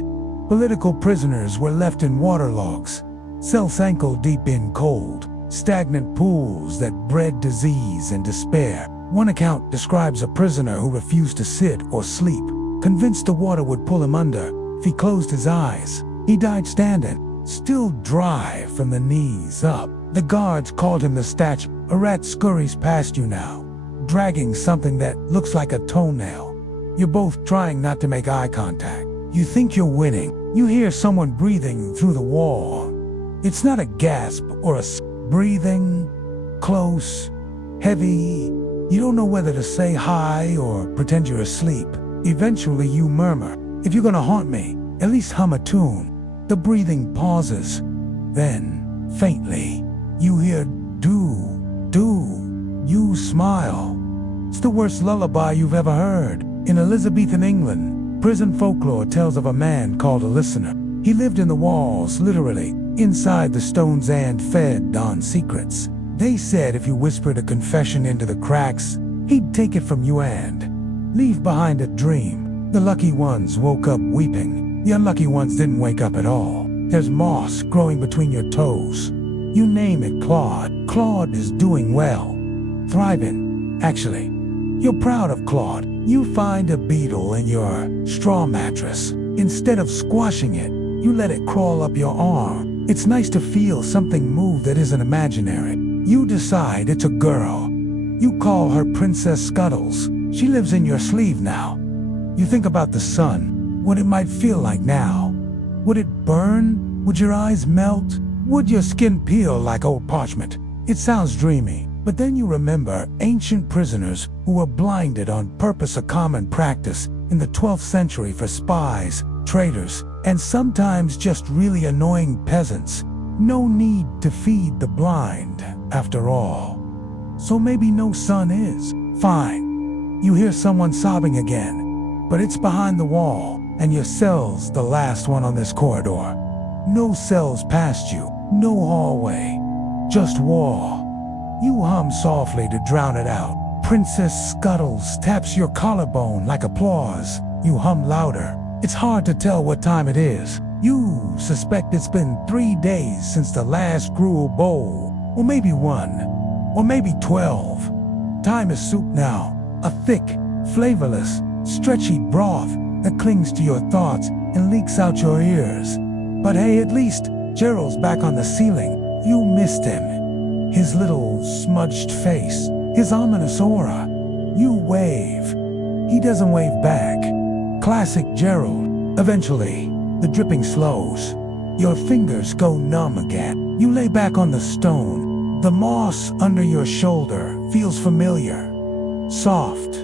political prisoners were left in waterlogs, cells ankle-deep in cold, stagnant pools that bred disease and despair. One account describes a prisoner who refused to sit or sleep, convinced the water would pull him under. If he closed his eyes, he died standing, still dry from the knees up. The guards called him the statue. A rat scurries past you now, dragging something that looks like a toenail. You're both trying not to make eye contact. You think you're winning. You hear someone breathing through the wall. It's not a gasp or a breathing, close, heavy. You don't know whether to say hi or pretend you're asleep. Eventually you murmur, "If you're gonna haunt me, at least hum a tune." The breathing pauses. Then, faintly, you hear do. You smile. It's the worst lullaby you've ever heard. In Elizabethan England, prison folklore tells of a man called a listener. He lived in the walls, literally, inside the stones, and fed on secrets. They said if you whispered a confession into the cracks, he'd take it from you and leave behind a dream. The lucky ones woke up weeping. The unlucky ones didn't wake up at all. There's moss growing between your toes. You name it Claude. Claude is doing well. Thriving, actually. You're proud of Claude. You find a beetle in your straw mattress. Instead of squashing it, you let it crawl up your arm. It's nice to feel something move that isn't imaginary. You decide it's a girl. You call her Princess Scuttles. She lives in your sleeve now. You think about the sun, what it might feel like now. Would it burn? Would your eyes melt? Would your skin peel like old parchment? It sounds dreamy, but then you remember ancient prisoners who were blinded on purpose, a common practice in the 12th century for spies, traitors, and sometimes just really annoying peasants. No need to feed the blind, after all. So maybe no sun is fine. You hear someone sobbing again, but it's behind the wall, and your cell's the last one on this corridor. No cells past you, no hallway, just wall. You hum softly to drown it out. Princess Scuttles taps your collarbone like applause. You hum louder. It's hard to tell what time it is. You suspect it's been 3 days since the last gruel bowl, or maybe 1, or maybe 12. Time is soup now, a thick, flavorless, stretchy broth that clings to your thoughts and leaks out your ears. But hey, at least Gerald's back on the ceiling. You missed him. His little smudged face, his ominous aura. You wave. He doesn't wave back. Classic Gerald. Eventually, the dripping slows. Your fingers go numb again. You lay back on the stone. The moss under your shoulder feels familiar. Soft.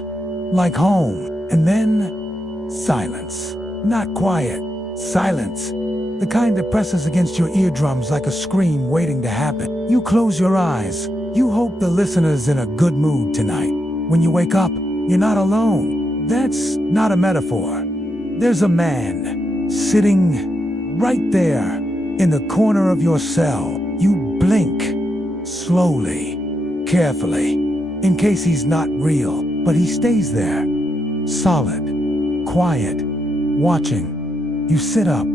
Like home. And then, silence. Not quiet. Silence. The kind that presses against your eardrums like a scream waiting to happen. You close your eyes. You hope the listener's in a good mood tonight. When you wake up, you're not alone. That's not a metaphor. There's a man sitting right there in the corner of your cell. You blink slowly, carefully, in case he's not real, but he stays there, solid, quiet, watching. You sit up,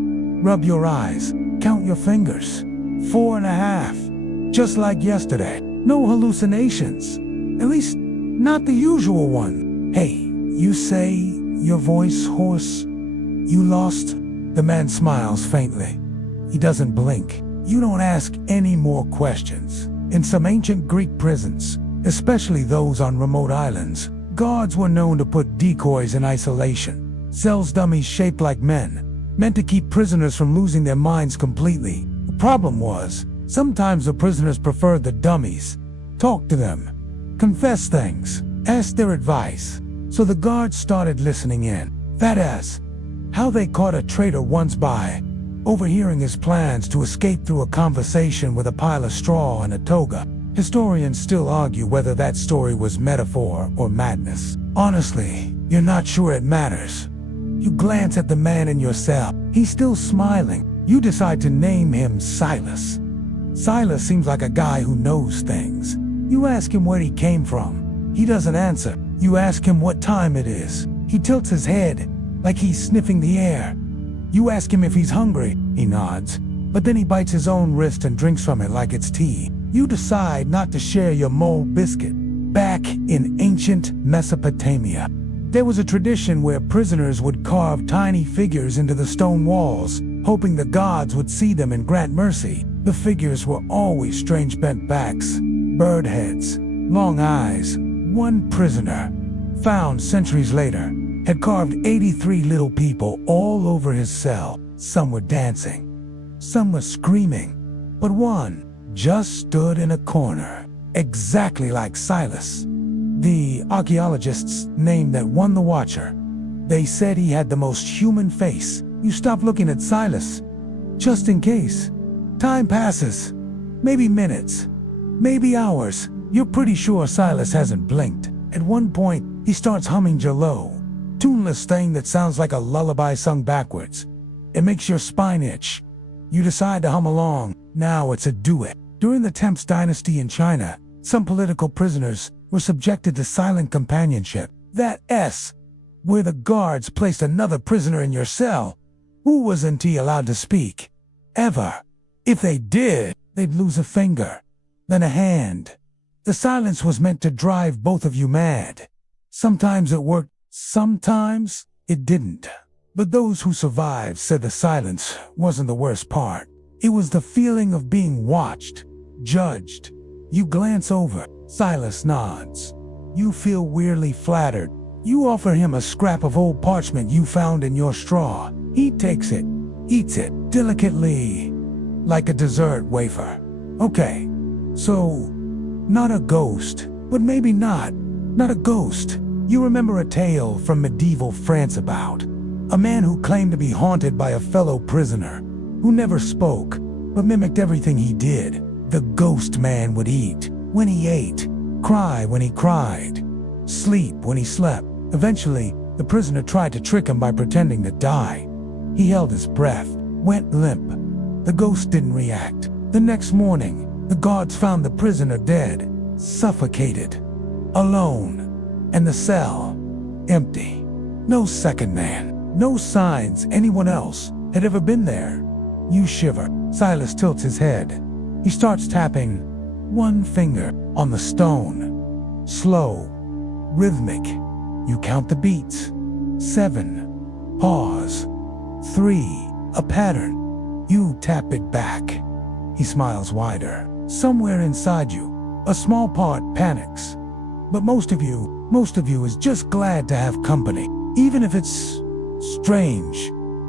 rub your eyes, count your fingers. 4.5, just like yesterday. No hallucinations, at least not the usual one. Hey, you say, your voice hoarse. You lost? The man smiles faintly. He doesn't blink. You don't ask any more questions. In some ancient Greek prisons, especially those on remote islands, guards were known to put decoys in isolation. Cells dummies shaped like men, meant to keep prisoners from losing their minds completely. The problem was, sometimes the prisoners preferred the dummies. Talk to them, confess things, ask their advice. So the guards started listening in. That is, how they caught a traitor once by overhearing his plans to escape through a conversation with a pile of straw and a toga. Historians still argue whether that story was metaphor or madness. Honestly, you're not sure it matters. You glance at the man in your cell. He's still smiling. You decide to name him Silas. Silas seems like a guy who knows things. You ask him where he came from. He doesn't answer. You ask him what time it is. He tilts his head, like he's sniffing the air. You ask him if he's hungry. He nods, but then he bites his own wrist and drinks from it like it's tea. You decide not to share your mole biscuit. Back in ancient Mesopotamia, there was a tradition where prisoners would carve tiny figures into the stone walls, hoping the gods would see them and grant mercy. The figures were always strange bent backs, bird heads, long eyes. One prisoner, found centuries later, had carved 83 little people all over his cell. Some were dancing, some were screaming, but one just stood in a corner, exactly like Silas. The archaeologists named that one the Watcher. They said he had the most human face. You stop looking at Silas, just in case. Time passes, maybe minutes, maybe hours. You're pretty sure Silas hasn't blinked. At one point, he starts humming Jello, tuneless thing that sounds like a lullaby sung backwards. It makes your spine itch. You decide to hum along. Now it's a duet. During the Temps dynasty in China, some political prisoners were subjected to silent companionship. That S, where the guards placed another prisoner in your cell, who wasn't he allowed to speak? Ever. If they did, they'd lose a finger, then a hand. The silence was meant to drive both of you mad. Sometimes it worked, sometimes it didn't. But those who survived said the silence wasn't the worst part. It was the feeling of being watched, judged. You glance over. Silas nods. You feel weirdly flattered. You offer him a scrap of old parchment you found in your straw. He takes it, eats it delicately, like a dessert wafer. Okay, so not a ghost, but maybe not a ghost. You remember a tale from medieval France about a man who claimed to be haunted by a fellow prisoner, who never spoke, but mimicked everything he did. The ghost man would eat when he ate, cry when he cried, sleep when he slept. Eventually, the prisoner tried to trick him by pretending to die. He held his breath, went limp. The ghost didn't react. The next morning, the guards found the prisoner dead, suffocated, alone, and the cell empty. No second man, no signs anyone else had ever been there. You shiver. Silas tilts his head. He starts tapping one finger on the stone. Slow, rhythmic. You count the beats. 7. Pause. 3. A pattern. You tap it back. He smiles wider. Somewhere inside you, a small part panics. But most of you is just glad to have company. Even if it's strange.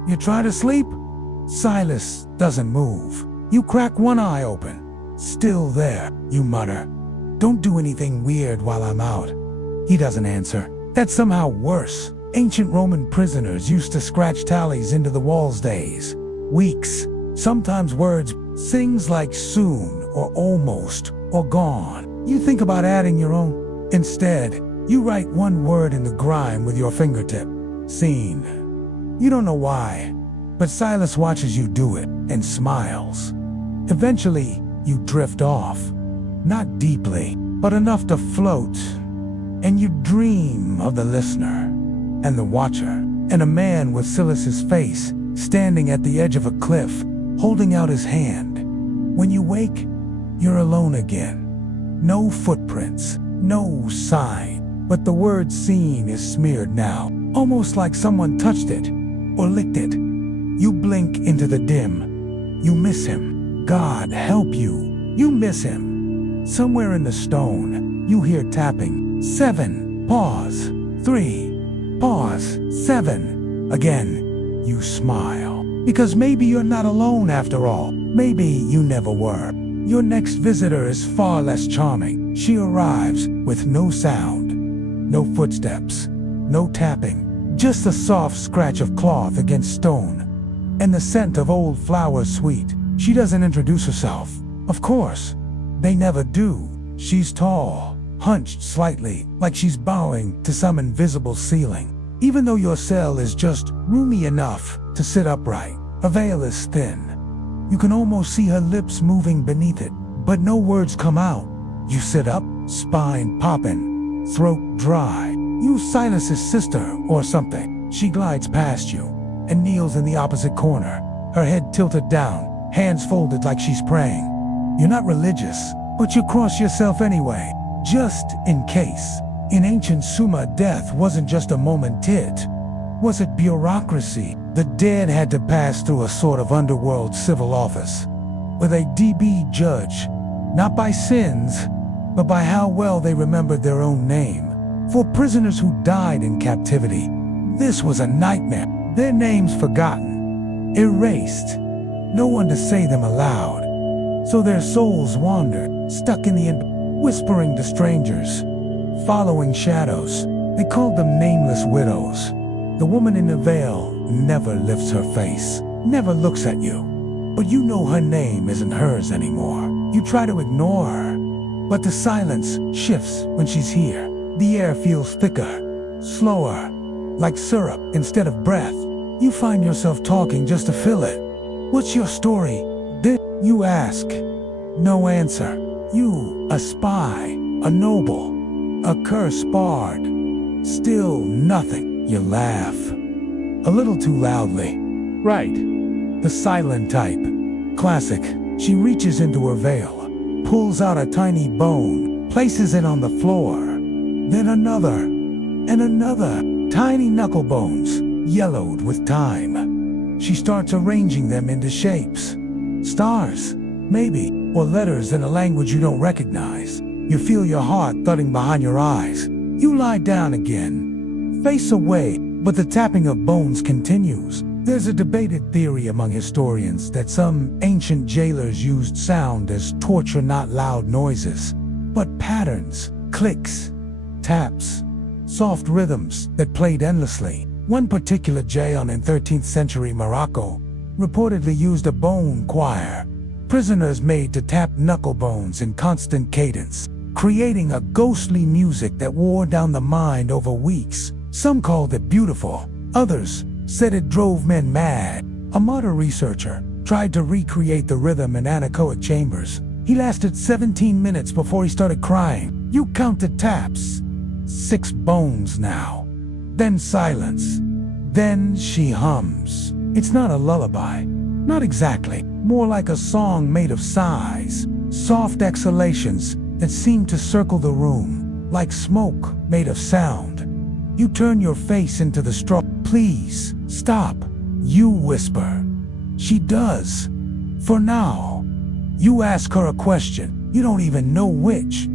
You try to sleep? Silas doesn't move. You crack one eye open. Still there, you mutter. Don't do anything weird while I'm out. He doesn't answer. That's somehow worse. Ancient Roman prisoners used to scratch tallies into the walls days, weeks, sometimes words, things like soon or almost or gone. You think about adding your own. Instead, you write one word in the grime with your fingertip. Seen. You don't know why, but Silas watches you do it and smiles. Eventually, you drift off. Not deeply, but enough to float. And you dream of the listener and the watcher and a man with Silas's face standing at the edge of a cliff, holding out his hand. When you wake, you're alone again. No footprints, no sign, but the word seen is smeared now, almost like someone touched it or licked it. You blink into the dim. You miss him. God help you. You miss him. Somewhere in the stone, you hear tapping. 7. Pause. 3. Pause. 7. Again, you smile. Because maybe you're not alone after all. Maybe you never were. Your next visitor is far less charming. She arrives with no sound, no footsteps, No tapping, just a soft scratch of cloth against stone. And the scent of old flowers sweet. She doesn't introduce herself. Of course, they never do. She's tall, hunched slightly, like she's bowing to some invisible ceiling. Even though your cell is just roomy enough to sit upright, her veil is thin. You can almost see her lips moving beneath it, but no words come out. You sit up, spine popping, throat dry. You Silas's sister or something. She glides past you and kneels in the opposite corner, her head tilted down, hands folded like she's praying. You're not religious, but you cross yourself anyway, just in case. In ancient Sumer, death wasn't just a moment it was it bureaucracy. The dead had to pass through a sort of underworld civil office with a DB judge, not by sins, but by how well they remembered their own name. For prisoners who died in captivity, this was a nightmare. Their names forgotten, erased, no one to say them aloud. So their souls wandered, stuck in the whispering to strangers, following shadows. They called them nameless widows. The woman in the veil never lifts her face, never looks at you. But you know her name isn't hers anymore. You try to ignore her, but the silence shifts when she's here. The air feels thicker, slower, like syrup instead of breath. You find yourself talking just to fill it. What's your story? Then you ask. No answer. You, a spy, a noble, a cursed bard. Still nothing. You laugh. A little too loudly. Right. The silent type. Classic. She reaches into her veil, pulls out a tiny bone, places it on the floor. Then another, and another. Tiny knuckle bones, yellowed with time. She starts arranging them into shapes. Stars, maybe, or letters in a language you don't recognize. You feel your heart thudding behind your eyes. You lie down again, face away, but the tapping of bones continues. There's a debated theory among historians that some ancient jailers used sound as torture, not loud noises, but patterns, clicks, taps, soft rhythms that played endlessly. One particular jail in 13th century Morocco reportedly used a bone choir, prisoners made to tap knuckle bones in constant cadence, creating a ghostly music that wore down the mind over weeks. Some called it beautiful, others said it drove men mad. A modern researcher tried to recreate the rhythm in anechoic chambers. He lasted 17 minutes before he started crying. You counted taps. 6 bones now. Then silence. Then she hums. It's not a lullaby. Not exactly. More like a song made of sighs. Soft exhalations that seem to circle the room, like smoke made of sound. You turn your face into the straw. Please, stop. You whisper. She does. For now. You ask her a question. You don't even know which.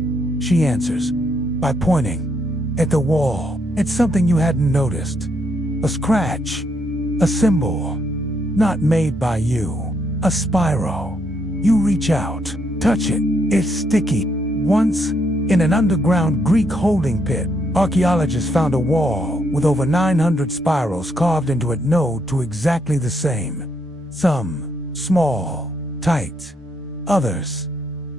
She answers by pointing at the wall, at something you hadn't noticed. A scratch. A symbol. Not made by you. A spiral. You reach out. Touch it. It's sticky. Once, in an underground Greek holding pit, archaeologists found a wall with over 900 spirals carved into it, no two exactly the same. Some small, tight. Others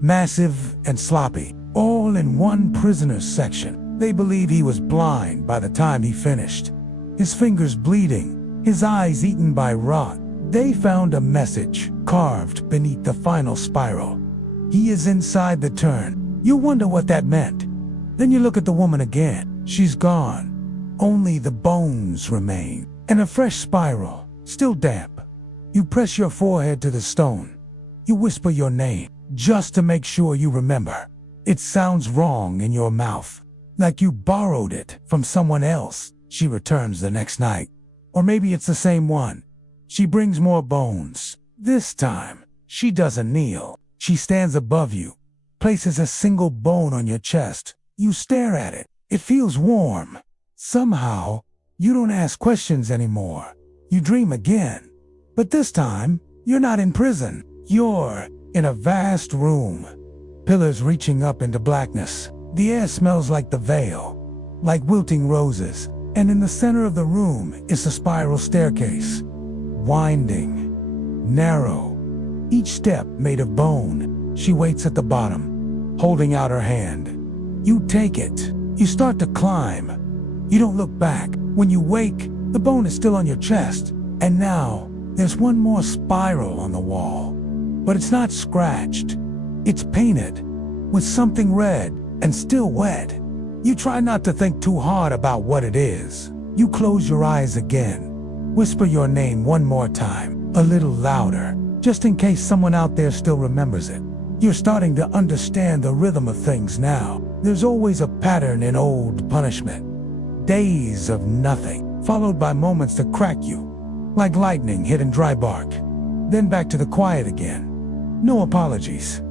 massive and sloppy, all in one prisoner's section. They believe he was blind by the time he finished. His fingers bleeding, his eyes eaten by rot. They found a message carved beneath the final spiral. He is inside the turn. You wonder what that meant. Then you look at the woman again. She's gone. Only the bones remain. And a fresh spiral, still damp. You press your forehead to the stone. You whisper your name, just to make sure you remember. It sounds wrong in your mouth, like you borrowed it from someone else. She returns the next night. Or maybe it's the same one. She brings more bones. This time, she doesn't kneel. She stands above you, places a single bone on your chest. You stare at it. It feels warm. Somehow, you don't ask questions anymore. You dream again. But this time, you're not in prison. You're in a vast room. Pillars reaching up into blackness. The air smells like the veil, like wilting roses. And in the center of the room is a spiral staircase, winding, narrow, each step made of bone. She waits at the bottom, holding out her hand. You take it. You start to climb. You don't look back. When you wake, the bone is still on your chest. And now, there's one more spiral on the wall. But it's not scratched. It's painted with something red and still wet. You try not to think too hard about what it is. You close your eyes again. Whisper your name one more time, a little louder, just in case someone out there still remembers it. You're starting to understand the rhythm of things now. There's always a pattern in old punishment. Days of nothing, followed by moments that crack you, like lightning hitting dry bark. Then back to the quiet again. No apologies.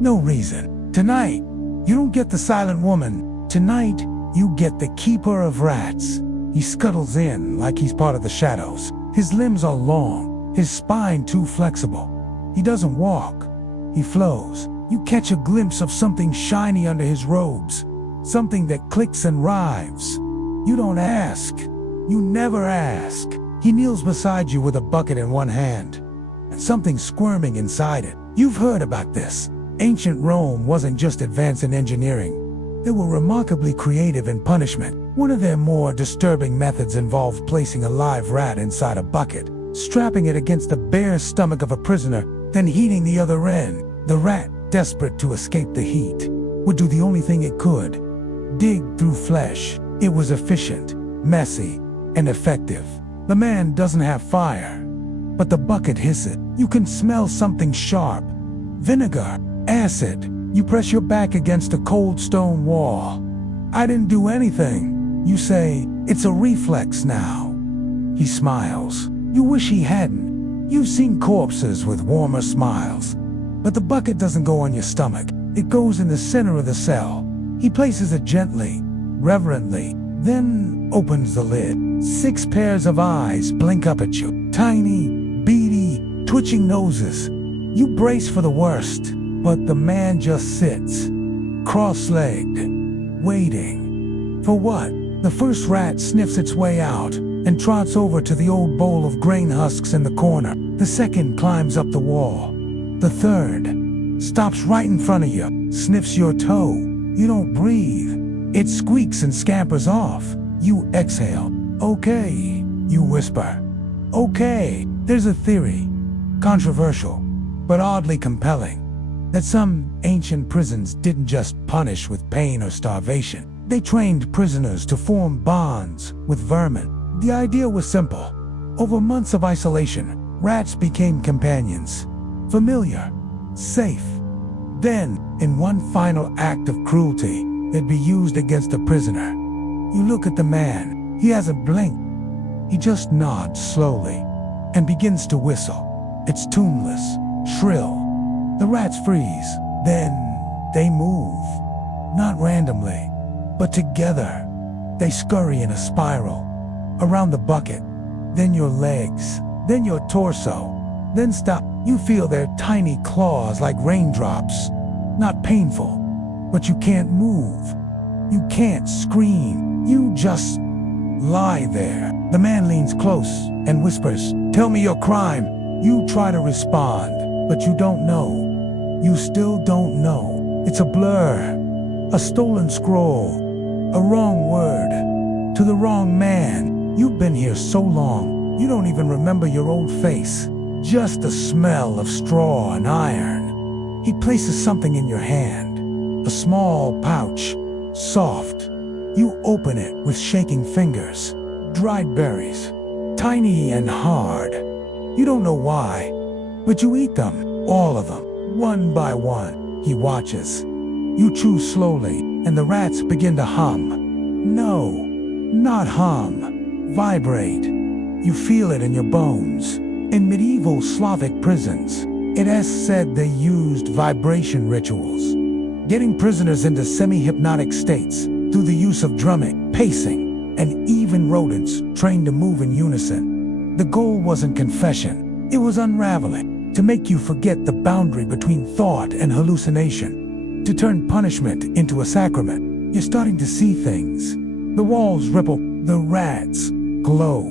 No reason. Tonight, you don't get the silent woman. Tonight, you get the keeper of rats. He scuttles in like he's part of the shadows. His limbs are long, his spine too flexible. He doesn't walk. He flows. You catch a glimpse of something shiny under his robes, something that clicks and writhes. You don't ask. You never ask. He kneels beside you with a bucket in one hand, and something squirming inside it. You've heard about this. Ancient Rome wasn't just advanced in engineering. They were remarkably creative in punishment. One of their more disturbing methods involved placing a live rat inside a bucket, strapping it against the bare stomach of a prisoner, then heating the other end. The rat, desperate to escape the heat, would do the only thing it could: dig through flesh. It was efficient, messy, and effective. The man doesn't have fire, but the bucket hisses. You can smell something sharp. Vinegar, acid. You press your back against a cold stone wall. I didn't do anything. You say, it's a reflex now. He smiles. You wish he hadn't. You've seen corpses with warmer smiles. But the bucket doesn't go on your stomach. It goes in the center of the cell. He places it gently, reverently, then opens the lid. 6 pairs of eyes blink up at you. Tiny, beady, twitching noses. You brace for the worst, but the man just sits, cross-legged, waiting. For what? The first rat sniffs its way out and trots over to the old bowl of grain husks in the corner. The second climbs up the wall. The third stops right in front of you, sniffs your toe. You don't breathe. It squeaks and scampers off. You exhale. Okay, you whisper. Okay, there's a theory, controversial, but oddly compelling, that some ancient prisons didn't just punish with pain or starvation. They trained prisoners to form bonds with vermin. The idea was simple. Over months of isolation, rats became companions. Familiar, safe. Then, in one final act of cruelty, they'd be used against the prisoner. You look at the man. He hasn't blinked. He just nods slowly and begins to whistle. It's tuneless, shrill. The rats freeze. Then they move. Not randomly, but together. They scurry in a spiral. Around the bucket. Then your legs. Then your torso. Then stop. You feel their tiny claws like raindrops. Not painful, but you can't move. You can't scream. You just lie there. The man leans close and whispers, "Tell me your crime." You try to respond, but you don't know. You still don't know. It's a blur, a stolen scroll, a wrong word, to the wrong man. You've been here so long, you don't even remember your old face. Just the smell of straw and iron. He places something in your hand, a small pouch, soft. You open it with shaking fingers. Dried berries, tiny and hard. You don't know why, but you eat them, all of them, one by one. He watches. You chew slowly, and the rats begin to hum. No, not hum, vibrate. You feel it in your bones. In medieval Slavic prisons, it is said they used vibration rituals, getting prisoners into semi-hypnotic states through the use of drumming, pacing, and even rodents trained to move in unison. The goal wasn't confession, it was unraveling, to make you forget the boundary between thought and hallucination, to turn punishment into a sacrament. You're starting to see things. The walls ripple, The rats glow,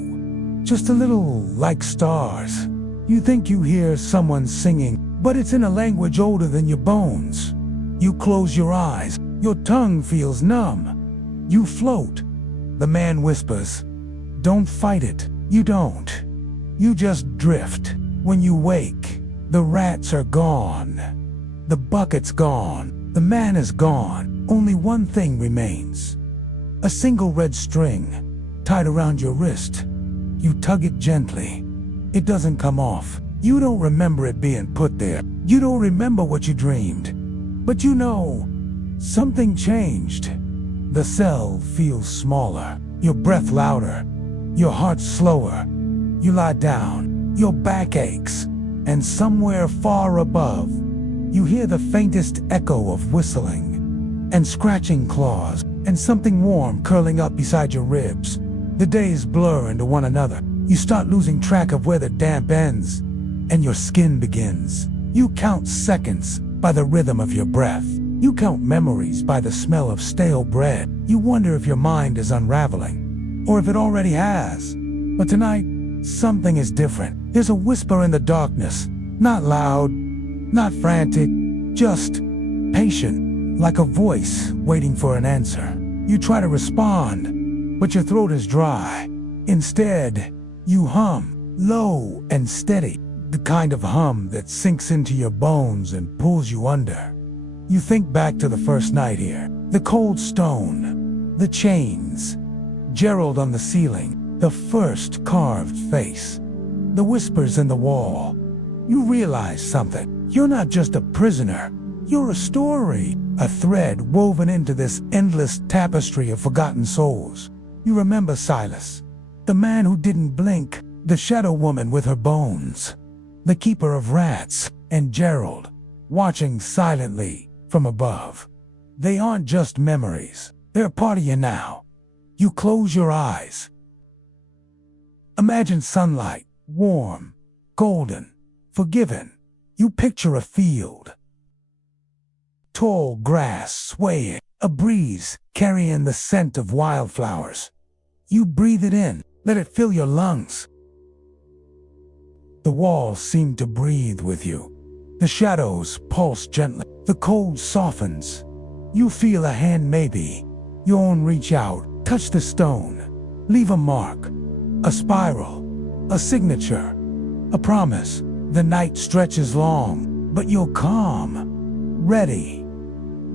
just a little like stars. You think you hear someone singing, but it's in a language older than your bones. You close your eyes, your tongue feels numb. You float. The man whispers, "Don't fight it." You don't. You just drift. When you wake, the rats are gone. The bucket's gone. The man is gone. Only one thing remains. A single red string tied around your wrist. You tug it gently. It doesn't come off. You don't remember it being put there. You don't remember what you dreamed. But you know, something changed. The cell feels smaller, your breath louder, your heart slower. You lie down, your back aches, and somewhere far above, you hear the faintest echo of whistling and scratching claws and something warm curling up beside your ribs. The days blur into one another. You start losing track of where the damp ends and your skin begins. You count seconds by the rhythm of your breath. You count memories by the smell of stale bread. You wonder if your mind is unraveling, or if it already has. But tonight, something is different. There's a whisper in the darkness, not loud, not frantic, just patient, like a voice waiting for an answer. You try to respond, but your throat is dry. Instead, you hum, low and steady, the kind of hum that sinks into your bones and pulls you under. You think back to the first night here, the cold stone, the chains, Gerald on the ceiling, the first carved face, the whispers in the wall. You realize something. You're not just a prisoner. You're a story, a thread woven into this endless tapestry of forgotten souls. You remember Silas, the man who didn't blink, the shadow woman with her bones, the keeper of rats, and Gerald, watching silently from above. They aren't just memories. They're part of you now. You close your eyes. Imagine sunlight, warm, golden, forgiving. You picture a field. Tall grass swaying, a breeze carrying the scent of wildflowers. You breathe it in, let it fill your lungs. The walls seem to breathe with you. The shadows pulse gently. The cold softens. You feel a hand, maybe your own, reach out, touch the stone, leave a mark, a spiral, a signature, a promise. The night stretches long, but you're calm, ready.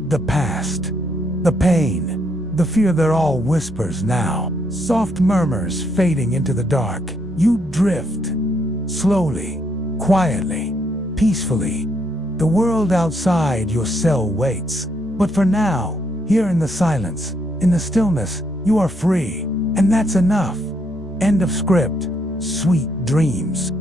The past, the pain, the fear, they're all whispers now. Soft murmurs fading into the dark. You drift, slowly, quietly, peacefully. The world outside your cell waits. But for now, here in the silence, in the stillness, you are free. And that's enough. End of script. Sweet dreams.